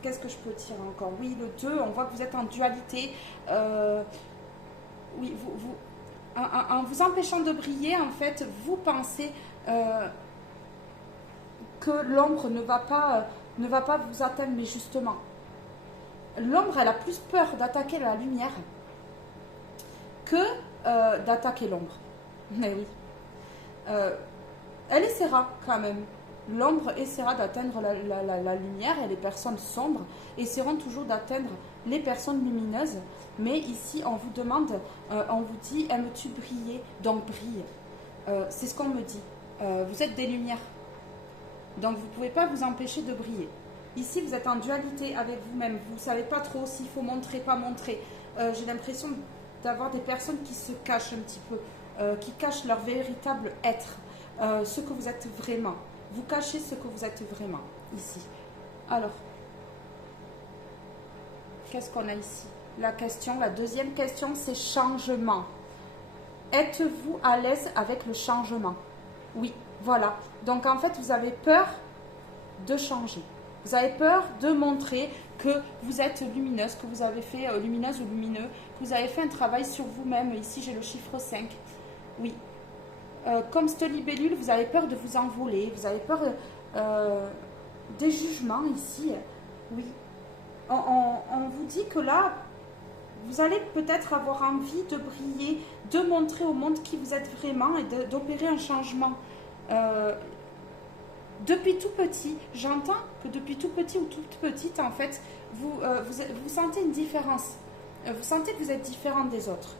Qu'est-ce que je peux dire encore? Oui, le 2, on voit que vous êtes en dualité. Oui, en vous empêchant de briller, en fait, vous pensez que l'ombre ne va pas vous atteindre, mais justement, l'ombre, elle a plus peur d'attaquer la lumière que d'attaquer l'ombre. Mais oui. Elle essaiera quand même. L'ombre essaiera d'atteindre la lumière et les personnes sombres essaieront toujours d'atteindre les personnes lumineuses. Mais ici, on vous demande, on vous dit, aimes-tu briller? Donc brille. C'est ce qu'on me dit. Vous êtes des lumières. Donc vous ne pouvez pas vous empêcher de briller. Ici, vous êtes en dualité avec vous-même. Vous ne savez pas trop s'il faut montrer, pas montrer. J'ai l'impression d'avoir des personnes qui se cachent un petit peu, qui cachent leur véritable être, ce que vous êtes vraiment. Vous cachez ce que vous êtes vraiment, ici. Alors, qu'est-ce qu'on a ici? La deuxième question, c'est changement. Êtes-vous à l'aise avec le changement? Oui, voilà. Donc, en fait, vous avez peur de changer. Vous avez peur de montrer que vous êtes lumineuse, que vous avez fait lumineuse ou lumineux, que vous avez fait un travail sur vous-même. Ici, j'ai le chiffre 5. Oui. Comme cette libellule, vous avez peur de vous envoler, vous avez peur des jugements ici. Oui. On vous dit que là, vous allez peut-être avoir envie de briller, de montrer au monde qui vous êtes vraiment et d'opérer un changement. Depuis tout petit, j'entends que depuis tout petit ou toute petite, en fait, vous sentez une différence. Vous sentez que vous êtes différent des autres.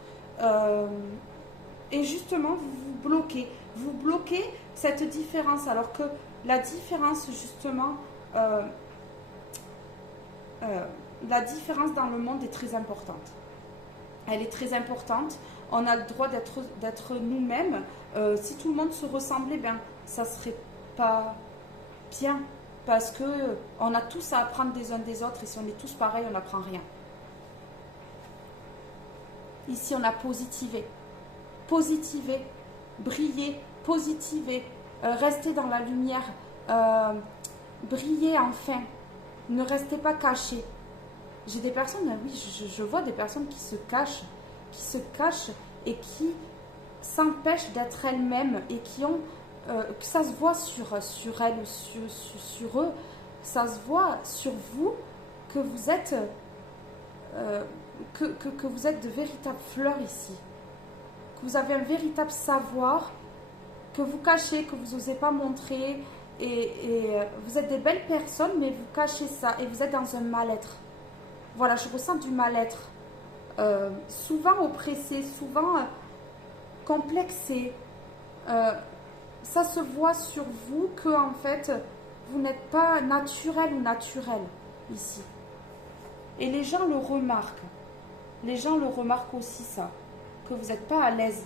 Et justement, vous bloquez. Vous bloquez cette différence, alors que la différence, justement, la différence dans le monde est très importante. Elle est très importante. On a le droit d'être nous-mêmes. Si tout le monde se ressemblait, ben, ça ne serait pas bien. Parce qu'on a tous à apprendre des uns des autres. Et si on est tous pareils, on n'apprend rien. Ici, on a positivé. Positiver, briller, positiver, rester dans la lumière, briller enfin, ne restez pas cachés. J'ai des personnes, oui, je vois des personnes qui se cachent et qui s'empêchent d'être elles-mêmes et qui ont, que ça se voit sur elles, sur eux, ça se voit sur vous que vous êtes, que vous êtes de véritables fleurs ici. Vous avez un véritable savoir que vous cachez, que vous n'osez pas montrer. Et vous êtes des belles personnes, mais vous cachez ça. Et vous êtes dans un mal-être. Voilà, je ressens du mal-être. Souvent oppressé, souvent complexé. ça se voit sur vous que en fait, vous n'êtes pas naturel ou naturel ici. Et les gens le remarquent. Les gens le remarquent aussi ça, que vous n'êtes pas à l'aise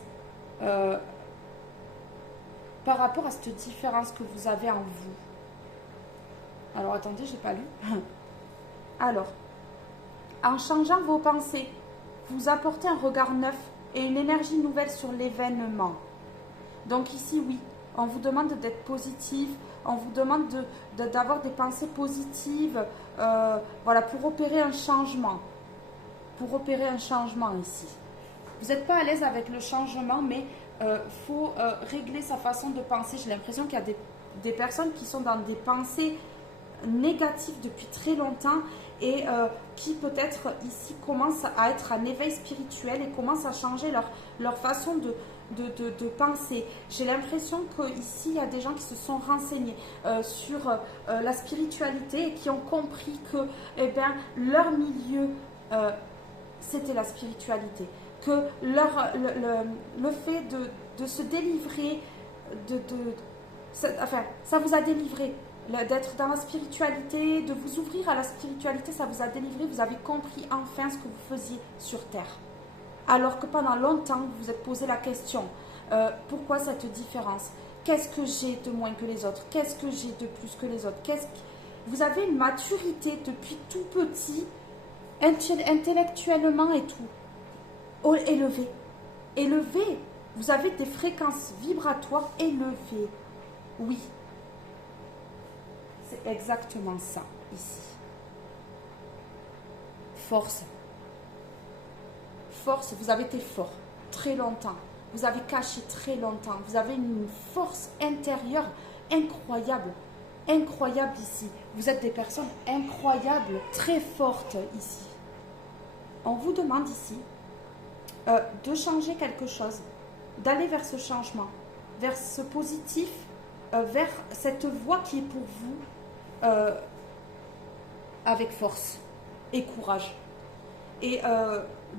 par rapport à cette différence que vous avez en vous. Alors attendez, j'ai pas lu. Alors, en changeant vos pensées, vous apportez un regard neuf et une énergie nouvelle sur l'événement. Donc ici, oui, on vous demande d'être positif, on vous demande d'avoir des pensées positives, voilà, pour opérer un changement. Pour opérer un changement ici. Vous n'êtes pas à l'aise avec le changement, mais faut régler sa façon de penser. J'ai l'impression qu'il y a des personnes qui sont dans des pensées négatives depuis très longtemps et qui peut-être ici commencent à être en éveil spirituel et commencent à changer leur façon de penser. J'ai l'impression qu'ici, il y a des gens qui se sont renseignés sur la spiritualité et qui ont compris que eh bien, leur milieu, c'était la spiritualité. Que le fait de se délivrer, ça vous a délivré. D'être dans la spiritualité, de vous ouvrir à la spiritualité, ça vous a délivré. Vous avez compris enfin ce que vous faisiez sur Terre. Alors que pendant longtemps, vous vous êtes posé la question, pourquoi cette différence? Qu'est-ce que j'ai de moins que les autres? Qu'est-ce que j'ai de plus que les autres? Vous avez une maturité depuis tout petit, intellectuellement et tout. Élevé. Élevé. Vous avez des fréquences vibratoires élevées. Oui. C'est exactement ça, ici. Force. Force, vous avez été fort très longtemps. Vous avez caché très longtemps. Vous avez une force intérieure incroyable. Incroyable ici. Vous êtes des personnes incroyables, très fortes ici. On vous demande ici de changer quelque chose, d'aller vers ce changement, vers ce positif, vers cette voie qui est pour vous avec force et courage. Et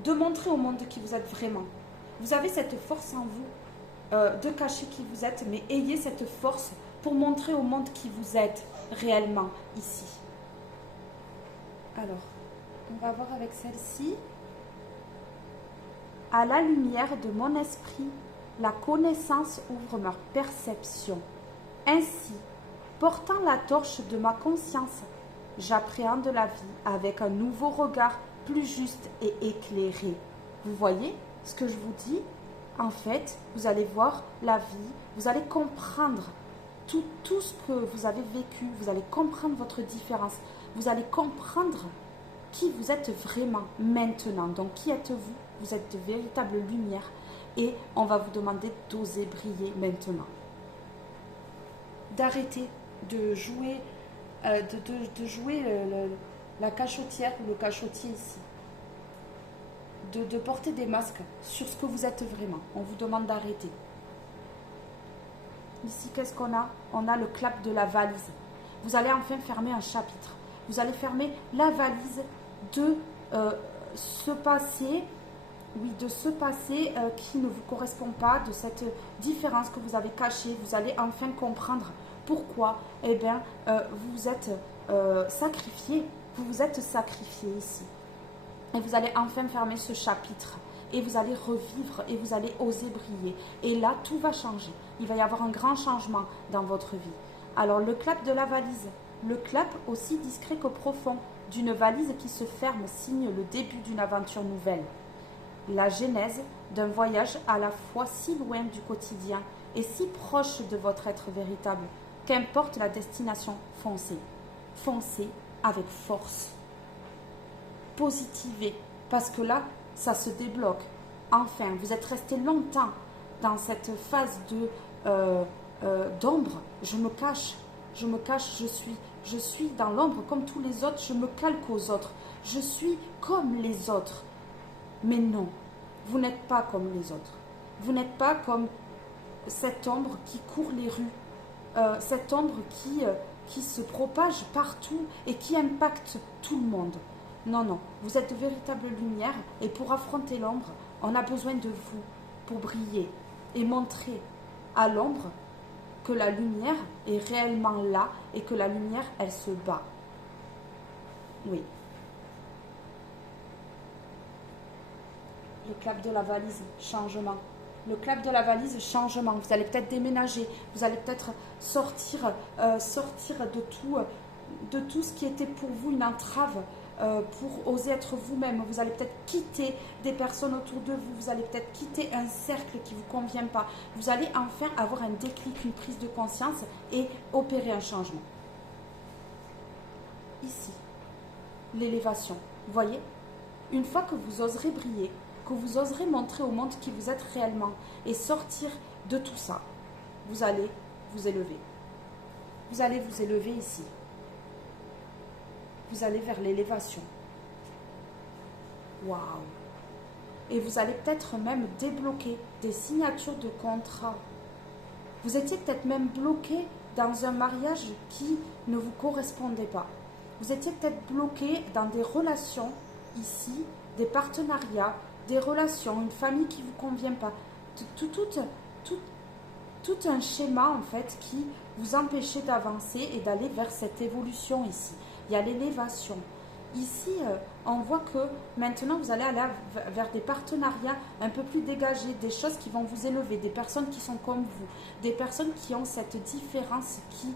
de montrer au monde qui vous êtes vraiment. Vous avez cette force en vous de cacher qui vous êtes, mais ayez cette force pour montrer au monde qui vous êtes réellement ici. Alors, on va voir avec celle-ci. À la lumière de mon esprit, la connaissance ouvre ma perception. Ainsi, portant la torche de ma conscience, j'appréhende la vie avec un nouveau regard plus juste et éclairé. Vous voyez ce que je vous dis? En fait, vous allez voir la vie, vous allez comprendre tout ce que vous avez vécu, vous allez comprendre votre différence, vous allez comprendre qui vous êtes vraiment maintenant. Donc, qui êtes-vous? Vous êtes de véritables lumières et on va vous demander d'oser briller maintenant. D'arrêter de jouer, jouer la cachotière ou le cachotier ici. De porter des masques sur ce que vous êtes vraiment. On vous demande d'arrêter. Ici, qu'est-ce qu'on a? On a le clap de la valise. Vous allez enfin fermer un chapitre. Vous allez fermer la valise de ce passé, oui, de ce passé qui ne vous correspond pas, de cette différence que vous avez cachée. Vous allez enfin comprendre pourquoi, eh bien, vous vous êtes sacrifié. Vous vous êtes sacrifié ici. Et vous allez enfin fermer ce chapitre. Et vous allez revivre et vous allez oser briller. Et là, tout va changer. Il va y avoir un grand changement dans votre vie. Alors, le clap de la valise. Le clap aussi discret que profond d'une valise qui se ferme signe le début d'une aventure nouvelle. La genèse d'un voyage à la fois si loin du quotidien et si proche de votre être véritable. Qu'importe la destination, foncez. Foncez avec force. Positivez, parce que là, ça se débloque. Enfin, vous êtes resté longtemps dans cette phase d'ombre. Je me cache, je suis dans l'ombre comme tous les autres, je me calque aux autres. Je suis comme les autres. Mais non, vous n'êtes pas comme les autres. Vous n'êtes pas comme cette ombre qui court les rues, cette ombre qui se propage partout et qui impacte tout le monde. Non, non, vous êtes de véritables lumières et pour affronter l'ombre, on a besoin de vous pour briller et montrer à l'ombre que la lumière est réellement là et que la lumière, elle se bat. Oui. Le clap de la valise, changement. Le clap de la valise, changement. Vous allez peut-être déménager, vous allez peut-être sortir de tout ce qui était pour vous une entrave pour oser être vous-même. Vous allez peut-être quitter des personnes autour de vous, vous allez peut-être quitter un cercle qui ne vous convient pas. Vous allez enfin avoir un déclic, une prise de conscience et opérer un changement. Ici, l'élévation. Vous voyez, une fois que vous oserez briller, que vous oserez montrer au monde qui vous êtes réellement et sortir de tout ça, vous allez vous élever. Vous allez vous élever ici. Vous allez vers l'élévation. Waouh! Et vous allez peut-être même débloquer des signatures de contrats. Vous étiez peut-être même bloqué dans un mariage qui ne vous correspondait pas. Vous étiez peut-être bloqué dans des relations ici, des partenariats, des relations, une famille qui ne vous convient pas. Tout un schéma en fait qui vous empêchait d'avancer et d'aller vers cette évolution ici. Il y a l'élévation. Ici, on voit que maintenant, vous allez aller vers des partenariats un peu plus dégagés, des choses qui vont vous élever, des personnes qui sont comme vous, des personnes qui ont cette différence qui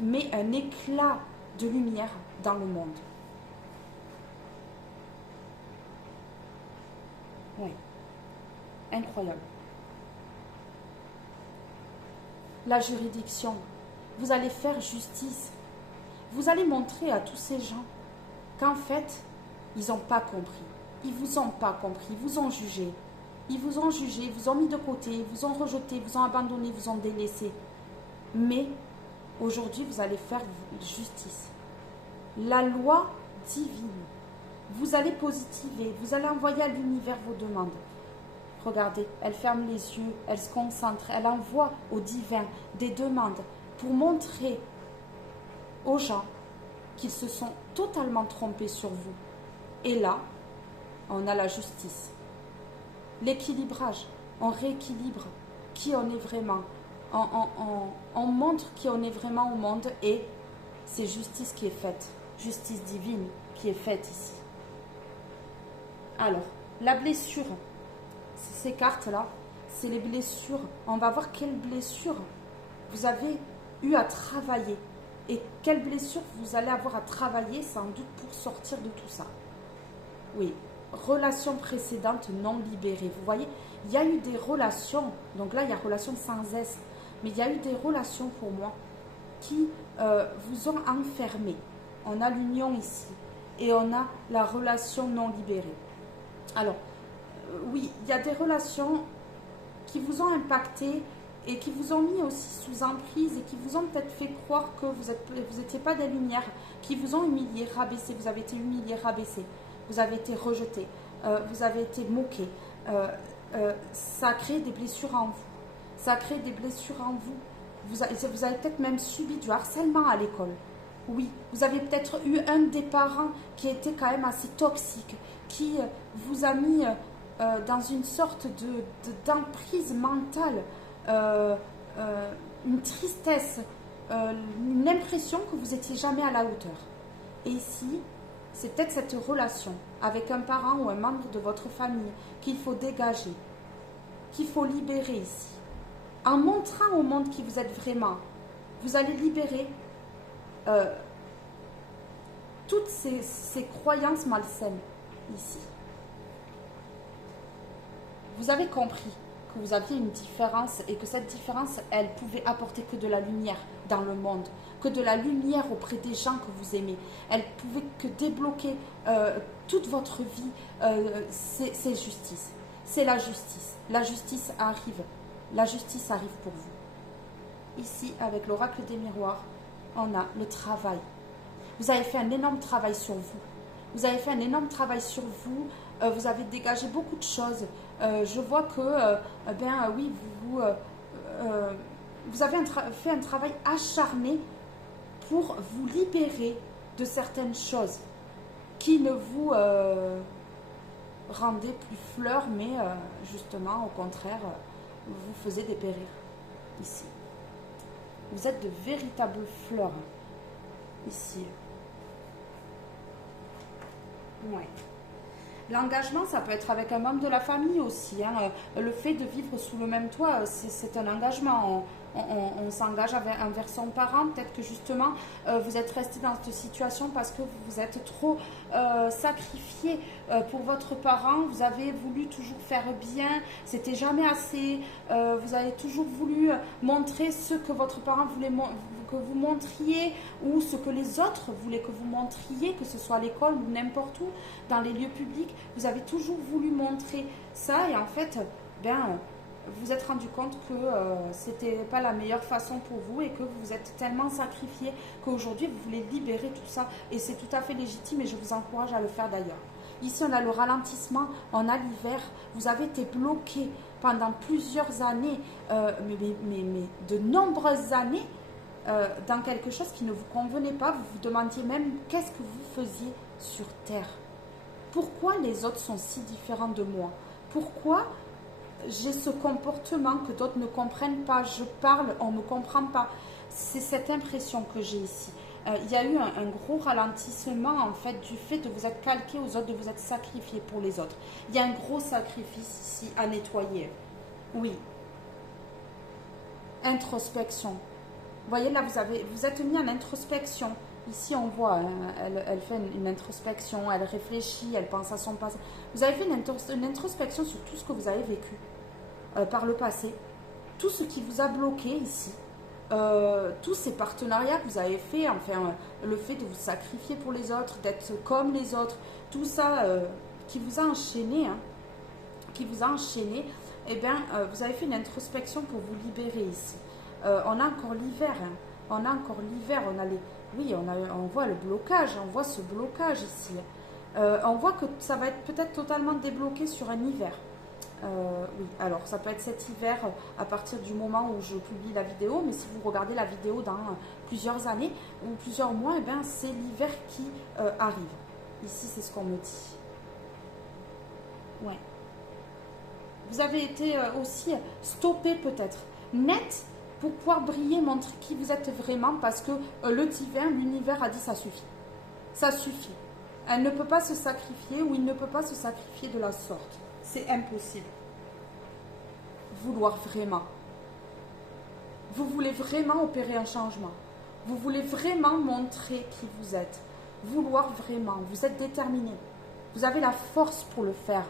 met un éclat de lumière dans le monde. Oui, incroyable. La juridiction, vous allez faire justice. Vous allez montrer à tous ces gens qu'en fait, ils n'ont pas compris. Ils ne vous ont pas compris, ils vous ont jugé. Ils vous ont jugé, ils vous ont mis de côté, ils vous ont rejeté, ils vous ont abandonné, ils vous ont délaissé. Mais aujourd'hui, vous allez faire justice. La loi divine. Vous allez positiver, vous allez envoyer à l'univers vos demandes. Regardez, elle ferme les yeux, elle se concentre, elle envoie au divin des demandes pour montrer aux gens qu'ils se sont totalement trompés sur vous. Et là, on a la justice. L'équilibrage, on rééquilibre qui on est vraiment. On montre qui on est vraiment au monde et c'est justice qui est faite. Justice divine qui est faite ici. Alors, la blessure, ces cartes-là, c'est les blessures. On va voir quelles blessures vous avez eu à travailler et quelles blessures vous allez avoir à travailler sans doute pour sortir de tout ça. Oui, relations précédentes non libérées. Vous voyez, il y a eu des relations, donc là il y a relations sans S, mais il y a eu des relations pour moi qui vous ont enfermé. On a l'union ici et on a la relation non libérée. Alors, oui, il y a des relations qui vous ont impacté et qui vous ont mis aussi sous emprise et qui vous ont peut-être fait croire que vous n'étiez pas des lumières, qui vous ont humilié, rabaissé, vous avez été humilié, rabaissé, vous avez été rejeté, vous avez été moqué. Ça a créé des blessures en vous. Ça a créé des blessures en vous. Vous avez peut-être même subi du harcèlement à l'école. Oui, vous avez peut-être eu un des parents qui était quand même assez toxique, qui vous a mis dans une sorte d'emprise mentale, une tristesse, une impression que vous n'étiez jamais à la hauteur. Et ici, c'est peut-être cette relation avec un parent ou un membre de votre famille qu'il faut dégager, qu'il faut libérer ici. En montrant au monde qui vous êtes vraiment, vous allez libérer toutes ces croyances malsaines ici. Vous avez compris que vous aviez une différence et que cette différence, elle pouvait apporter que de la lumière dans le monde, que de la lumière auprès des gens que vous aimez. Elle pouvait que débloquer toute votre vie. C'est justice. C'est la justice. La justice arrive. La justice arrive pour vous. Ici, avec l'oracle des miroirs, on a le travail. Vous avez fait un énorme travail sur vous. Vous avez fait un énorme travail sur vous. Vous avez dégagé beaucoup de choses. Je vois que, oui, vous avez fait un travail acharné pour vous libérer de certaines choses qui ne vous rendaient plus fleurs, mais justement, au contraire, vous faisaient dépérir ici. Vous êtes de véritables fleurs. Ici. Ouais. L'engagement, ça peut être avec un membre de la famille aussi. Hein. Le fait de vivre sous le même toit, c'est un engagement. On s'engage envers son parent. Peut-être que justement, vous êtes resté dans cette situation parce que vous êtes trop sacrifié pour votre parent. Vous avez voulu toujours faire bien. C'était jamais assez. Vous avez toujours voulu montrer ce que votre parent voulait que vous montriez ou ce que les autres voulaient que vous montriez, que ce soit à l'école ou n'importe où, dans les lieux publics. Vous avez toujours voulu montrer ça et en fait, vous vous êtes rendu compte que c'était pas la meilleure façon pour vous et que vous vous êtes tellement sacrifié qu'aujourd'hui vous voulez libérer tout ça et c'est tout à fait légitime et je vous encourage à le faire d'ailleurs. Ici on a le ralentissement, on a l'hiver, vous avez été bloqué pendant plusieurs années, mais de nombreuses années dans quelque chose qui ne vous convenait pas. Vous vous demandiez même qu'est-ce que vous faisiez sur Terre. Pourquoi les autres sont si différents de moi? Pourquoi j'ai ce comportement que d'autres ne comprennent pas? Je parle, on ne me comprend pas. C'est cette impression que j'ai ici. Il y a eu un gros ralentissement en fait du fait de vous être calqué aux autres, de vous être sacrifié pour les autres. Il y a un gros sacrifice ici à nettoyer. Oui. Introspection. Vous voyez là, vous êtes mis en introspection. Ici, on voit, elle fait une introspection, elle réfléchit, elle pense à son passé. Vous avez fait une introspection sur tout ce que vous avez vécu par le passé, tout ce qui vous a bloqué ici, tous ces partenariats que vous avez fait, enfin, le fait de vous sacrifier pour les autres, d'être comme les autres, tout ça qui vous a enchaîné, eh bien, vous avez fait une introspection pour vous libérer ici. On a encore l'hiver, on voit le blocage, on voit ce blocage ici. On voit que ça va être peut-être totalement débloqué sur un hiver. Oui, alors ça peut être cet hiver à partir du moment où je publie la vidéo, mais si vous regardez la vidéo dans plusieurs années ou plusieurs mois, eh bien, c'est l'hiver qui arrive. Ici, c'est ce qu'on me dit. Ouais. Vous avez été aussi stoppé peut-être, net, pour pouvoir briller, montrer qui vous êtes vraiment, parce que le divin, l'univers a dit ça suffit. Ça suffit. Elle ne peut pas se sacrifier ou il ne peut pas se sacrifier de la sorte. C'est impossible. Vouloir vraiment. Vous voulez vraiment opérer un changement. Vous voulez vraiment montrer qui vous êtes. Vouloir vraiment. Vous êtes déterminé. Vous avez la force pour le faire.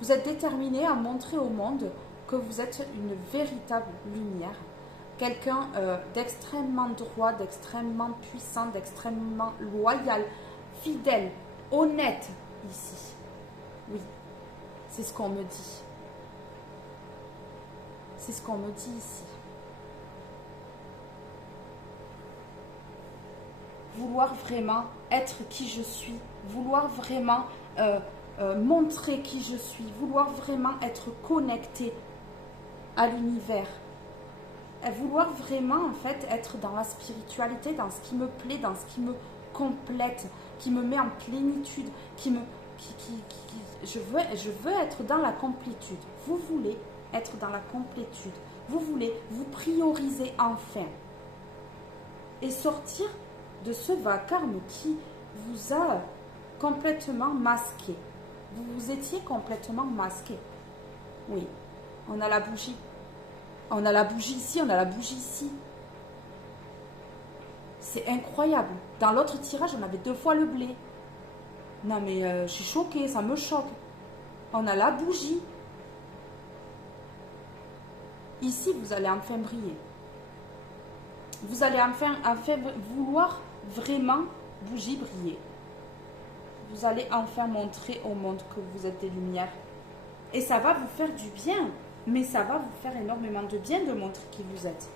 Vous êtes déterminé à montrer au monde que vous êtes une véritable lumière. Quelqu'un d'extrêmement droit, d'extrêmement puissant, d'extrêmement loyal, fidèle, honnête ici. Oui, c'est ce qu'on me dit. C'est ce qu'on me dit ici. Vouloir vraiment être qui je suis, vouloir vraiment montrer qui je suis, vouloir vraiment être connecté à l'univers. Vouloir vraiment en fait être dans la spiritualité, dans ce qui me plaît, dans ce qui me complète, qui me met en plénitude, je veux être dans la complétude. Vous voulez être dans la complétude. Vous voulez vous prioriser enfin et sortir de ce vacarme qui vous a complètement masqué. Vous étiez complètement masqué. Oui, on a la bougie. On a la bougie ici, on a la bougie ici. C'est incroyable. Dans l'autre tirage, on avait 2 fois le blé. Non mais je suis choquée, ça me choque. On a la bougie. Ici, vous allez enfin briller. Vous allez enfin vouloir vraiment bougie briller. Vous allez enfin montrer au monde que vous êtes des lumières. Et ça va vous faire du bien. Mais ça va vous faire énormément de bien de montrer qui vous êtes.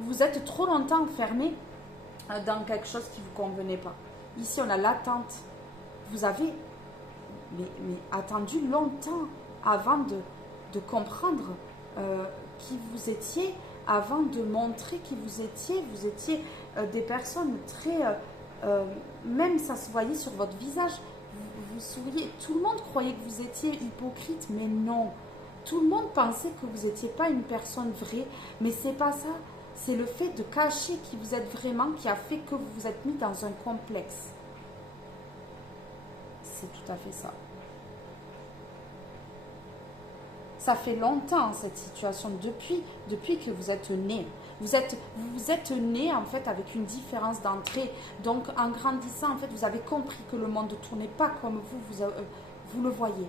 Vous êtes trop longtemps enfermé dans quelque chose qui ne vous convenait pas. Ici, on a l'attente. Vous avez mais attendu longtemps avant de comprendre qui vous étiez, avant de montrer qui vous étiez. Vous étiez des personnes très... même ça se voyait sur votre visage. Vous souriez. Tout le monde croyait que vous étiez hypocrite, mais non. Tout le monde pensait que vous n'étiez pas une personne vraie, mais c'est pas ça. C'est le fait de cacher qui vous êtes vraiment qui a fait que vous vous êtes mis dans un complexe. C'est tout à fait ça. Ça fait longtemps cette situation, depuis que vous êtes né. Vous êtes né en fait avec une différence d'entrée. Donc en grandissant, en fait, vous avez compris que le monde ne tournait pas comme vous le voyez.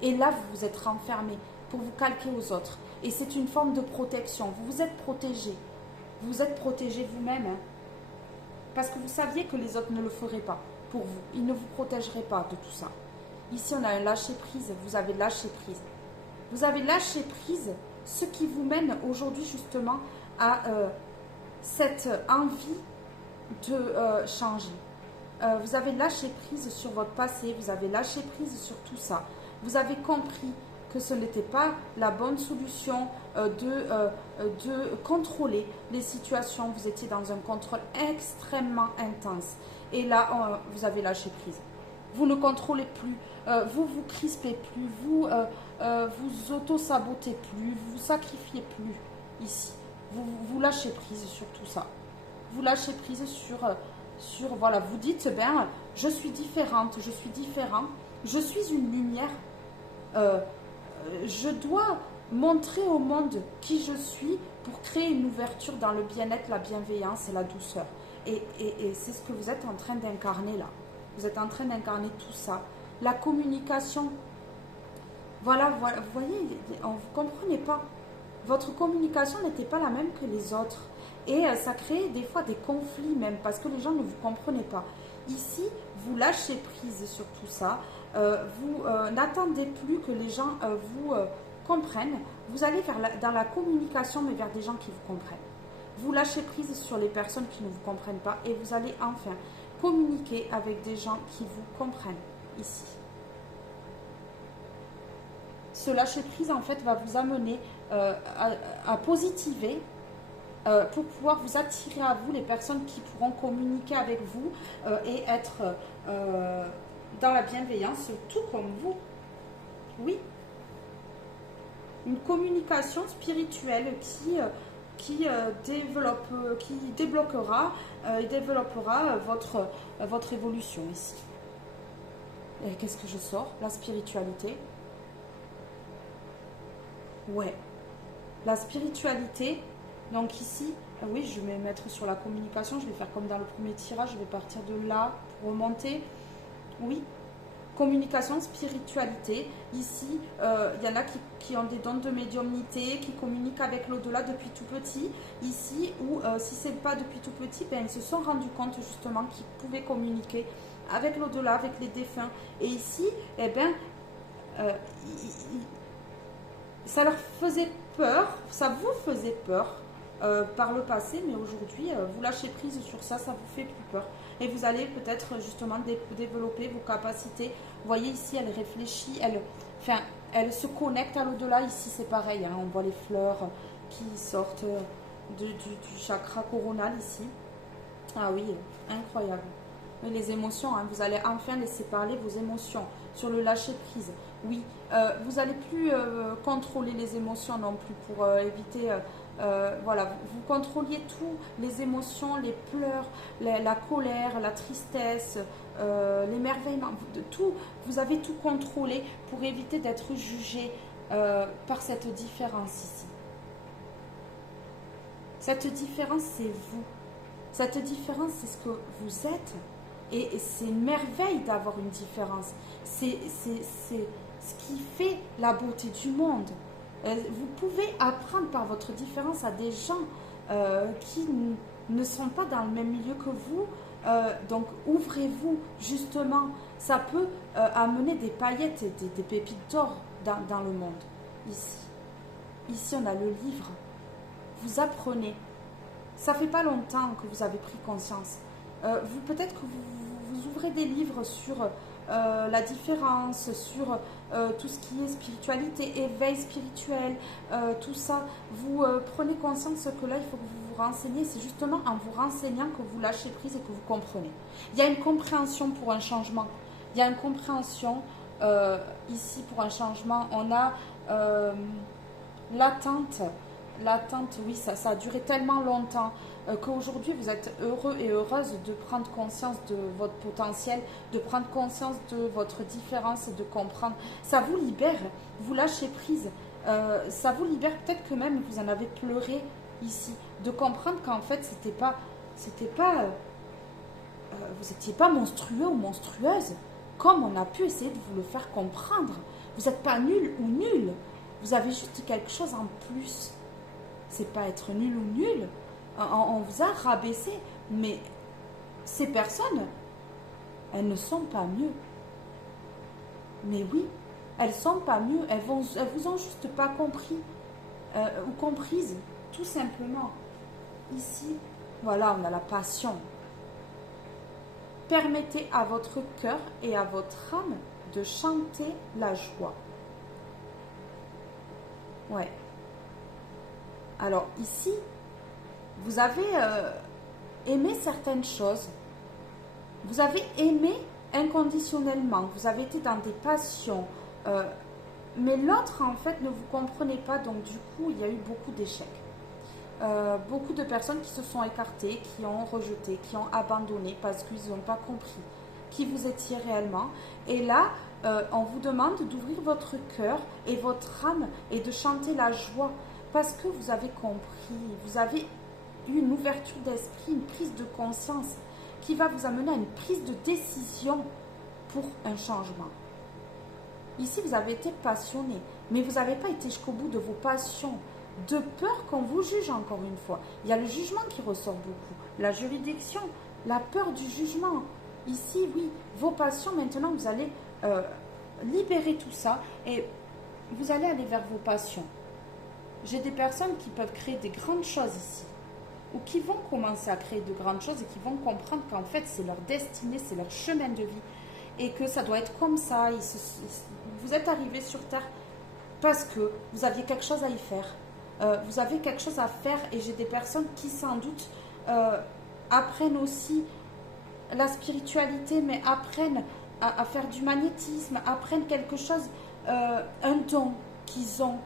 Et là, vous vous êtes renfermé pour vous calquer aux autres. Et c'est une forme de protection. Vous vous êtes protégé. Vous êtes protégé vous-même. Hein, parce que vous saviez que les autres ne le feraient pas pour vous. Ils ne vous protégeraient pas de tout ça. Ici, on a un lâcher-prise. Vous avez lâché prise. Vous avez lâché prise, ce qui vous mène aujourd'hui justement à cette envie de changer. Vous avez lâché prise sur votre passé, vous avez lâché prise sur tout ça. Vous avez compris que ce n'était pas la bonne solution de contrôler les situations. Vous étiez dans un contrôle extrêmement intense. Et là, vous avez lâché prise. Vous ne contrôlez plus, vous vous crispez plus, vous auto-sabotez plus, vous vous sacrifiez plus ici. Vous lâchez prise sur tout ça. Vous lâchez prise sur voilà, vous dites, ben, je suis différente, je suis différent, je suis une lumière. Je dois montrer au monde qui je suis pour créer une ouverture dans le bien-être, la bienveillance et la douceur. Et c'est ce que vous êtes en train d'incarner là. Vous êtes en train d'incarner tout ça. La communication. Voilà, vous voyez, vous ne comprenez pas. Votre communication n'était pas la même que les autres. Et ça crée des fois des conflits même, parce que les gens ne vous comprenaient pas. Ici, vous lâchez prise sur tout ça. Vous n'attendez plus que les gens vous comprennent. Vous allez dans la communication, mais vers des gens qui vous comprennent. Vous lâchez prise sur les personnes qui ne vous comprennent pas et vous allez enfin communiquer avec des gens qui vous comprennent ici. Ce lâcher prise en fait va vous amener à positiver pour pouvoir vous attirer à vous les personnes qui pourront communiquer avec vous et être dans la bienveillance tout comme vous. Oui. Une communication spirituelle qui débloquera et développera votre évolution ici. Et qu'est-ce que je sors? La spiritualité. Ouais. La spiritualité, donc ici, oui, je vais mettre sur la communication, je vais faire comme dans le premier tirage, je vais partir de là pour remonter. Oui. Communication, spiritualité. Ici, il y en a qui ont des dons de médiumnité, qui communiquent avec l'au-delà depuis tout petit. Ici, ou si ce n'est pas depuis tout petit, ben, ils se sont rendus compte justement qu'ils pouvaient communiquer avec l'au-delà, avec les défunts. Et ici, eh ben, ça leur faisait peur, ça vous faisait peur par le passé, mais aujourd'hui, vous lâchez prise sur ça, ça vous fait plus peur. Et vous allez peut-être justement développer vos capacités. Vous voyez ici, elle réfléchit, elle se connecte à l'au-delà. Ici, c'est pareil, hein, on voit les fleurs qui sortent du chakra coronal ici. Ah oui, incroyable. Et les émotions, hein, vous allez enfin laisser parler vos émotions sur le lâcher prise. Oui, vous n'allez plus contrôler les émotions non plus pour éviter... voilà, vous contrôliez tout, les émotions, les pleurs, la colère, la tristesse, l'émerveillement, tout. Vous avez tout contrôlé pour éviter d'être jugé par cette différence ici. Cette différence, c'est vous. Cette différence, c'est ce que vous êtes. Et c'est une merveille d'avoir une différence. C'est ce qui fait la beauté du monde. Vous pouvez apprendre par votre différence à des gens qui ne sont pas dans le même milieu que vous. Donc ouvrez-vous justement. Ça peut amener des paillettes et des pépites d'or dans le monde. Ici, on a le livre. Vous apprenez. Ça fait pas longtemps que vous avez pris conscience. Peut-être que vous ouvrez des livres sur la différence, sur tout ce qui est spiritualité, éveil spirituel, tout ça. Vous prenez conscience que là, il faut que vous vous renseigniez. C'est justement en vous renseignant que vous lâchez prise et que vous comprenez. Il y a une compréhension pour un changement. Il y a une compréhension ici pour un changement. On a l'attente l'attente, oui, ça a duré tellement longtemps qu'aujourd'hui vous êtes heureux et heureuse de prendre conscience de votre potentiel, de prendre conscience de votre différence et de comprendre. Ça vous libère, vous lâchez prise. Ça vous libère, peut-être que même vous en avez pleuré ici, de comprendre qu'en fait c'était pas, vous n'étiez pas monstrueux ou monstrueuse, comme on a pu essayer de vous le faire comprendre. Vous n'êtes pas nul ou nul. Vous avez juste quelque chose en plus. C'est pas être nul ou nul. On vous a rabaissé. Mais ces personnes, elles ne sont pas mieux. Mais oui, elles sont pas mieux. Elles vous ont juste pas compris. Ou comprises. Tout simplement. Ici, voilà, on a la passion. Permettez à votre cœur et à votre âme de chanter la joie. Ouais. Alors ici, vous avez aimé certaines choses. Vous avez aimé inconditionnellement. Vous avez été dans des passions. Mais l'autre, en fait, ne vous comprenait pas. Donc du coup, il y a eu beaucoup d'échecs. Beaucoup de personnes qui se sont écartées, qui ont rejeté, qui ont abandonné parce qu'ils n'ont pas compris qui vous étiez réellement. Et là, on vous demande d'ouvrir votre cœur et votre âme et de chanter la joie parce que vous avez compris, vous avez eu une ouverture d'esprit, une prise de conscience qui va vous amener à une prise de décision pour un changement. Ici, vous avez été passionné, mais vous n'avez pas été jusqu'au bout de vos passions, de peur qu'on vous juge encore une fois. Il y a le jugement qui ressort beaucoup, la juridiction, la peur du jugement. Ici, oui, vos passions, maintenant, vous allez libérer tout ça et vous allez aller vers vos passions. J'ai des personnes qui peuvent créer des grandes choses ici, ou qui vont commencer à créer de grandes choses et qui vont comprendre qu'en fait, c'est leur destinée, c'est leur chemin de vie et que ça doit être comme ça. Vous êtes arrivé sur Terre parce que vous aviez quelque chose à y faire. Vous avez quelque chose à faire et j'ai des personnes qui sans doute apprennent aussi la spiritualité, mais apprennent à faire du magnétisme, apprennent quelque chose, un don qu'ils ont.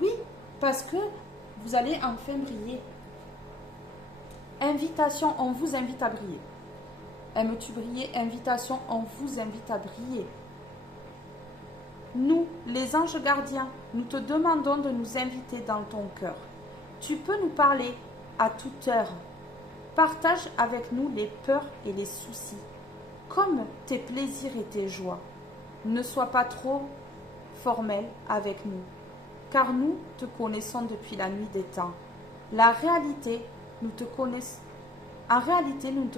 Oui, parce que vous allez enfin briller. Invitation, on vous invite à briller. Aimes-tu briller? Invitation, on vous invite à briller. Nous, les anges gardiens, nous te demandons de nous inviter dans ton cœur. Tu peux nous parler à toute heure. Partage avec nous les peurs et les soucis, comme tes plaisirs et tes joies. Ne sois pas trop formel avec nous, car nous te connaissons depuis la nuit des temps. En réalité, nous te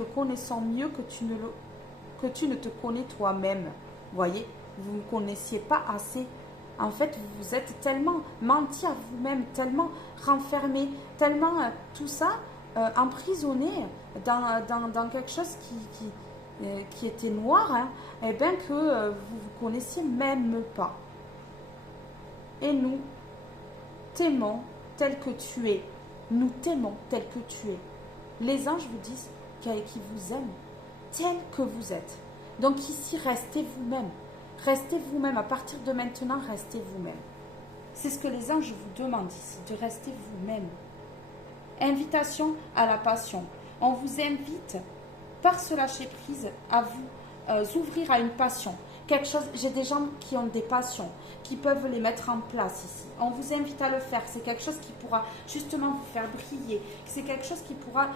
connaissons mieux que tu ne te connais toi-même. Voyez, vous ne connaissiez pas assez. En fait, vous vous êtes tellement menti à vous-même, tellement renfermé, tellement tout ça emprisonné dans quelque chose qui était noir, hein, et bien que vous ne vous connaissiez même pas. Et nous t'aimons tel que tu es. Nous t'aimons tel que tu es. Les anges vous disent qu'ils vous aiment tel que vous êtes. Donc ici, restez vous-même. Restez vous-même. À partir de maintenant, restez vous-même. C'est ce que les anges vous demandent ici, de rester vous-même. Invitation à la passion. On vous invite, par ce lâcher-prise, à vous ouvrir à une passion. Quelque chose, j'ai des gens qui ont des passions, qui peuvent les mettre en place ici. On vous invite à le faire. C'est quelque chose qui pourra justement vous faire briller. C'est quelque chose qui pourra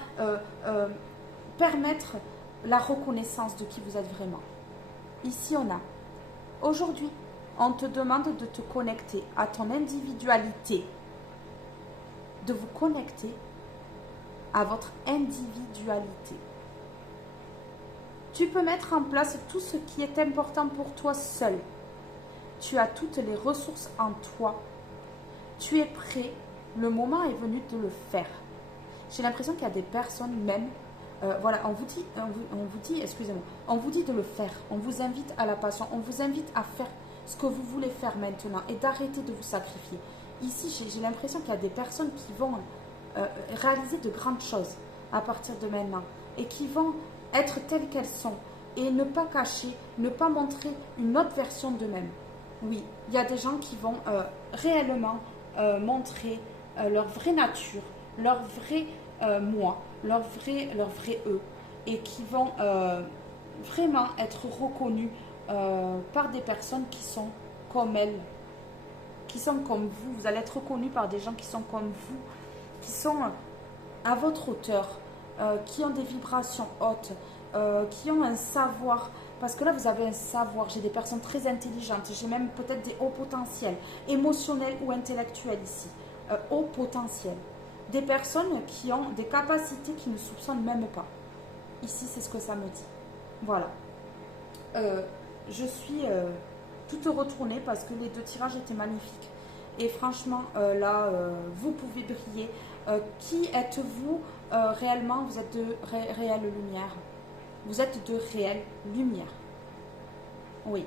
permettre la reconnaissance de qui vous êtes vraiment. Ici, on a. Aujourd'hui, on te demande de te connecter à ton individualité, de vous connecter à votre individualité. Tu peux mettre en place tout ce qui est important pour toi seul. Tu as toutes les ressources en toi. Tu es prêt. Le moment est venu de le faire. J'ai l'impression qu'il y a des personnes même, voilà, on vous dit, excusez-moi, on vous dit de le faire. On vous invite à la passion. On vous invite à faire ce que vous voulez faire maintenant et d'arrêter de vous sacrifier. Ici, j'ai l'impression qu'il y a des personnes qui vont réaliser de grandes choses à partir de maintenant et qui vont être telles qu'elles sont et ne pas cacher, ne pas montrer une autre version d'eux-mêmes. Oui, il y a des gens qui vont réellement montrer leur vraie nature, leur vrai moi, leur vrai eux, et qui vont vraiment être reconnus par des personnes qui sont comme elles, qui sont comme vous. Vous allez être reconnus par des gens qui sont comme vous, qui sont à votre hauteur, qui ont des vibrations hautes, qui ont un savoir. Parce que là, vous avez un savoir. J'ai des personnes très intelligentes. J'ai même peut-être des hauts potentiels, émotionnels ou intellectuels ici. Hauts potentiels. Des personnes qui ont des capacités qui ne soupçonnent même pas. Ici, c'est ce que ça me dit. Voilà. Je suis toute retournée parce que les 2 tirages étaient magnifiques. Et franchement, là, vous pouvez briller. Qui êtes-vous réellement? Vous êtes de réelle lumière. Vous êtes de réelle lumière. Oui.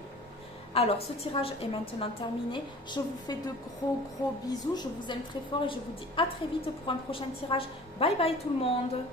Alors, ce tirage est maintenant terminé. Je vous fais de gros bisous. Je vous aime très fort et je vous dis à très vite pour un prochain tirage. Bye bye tout le monde.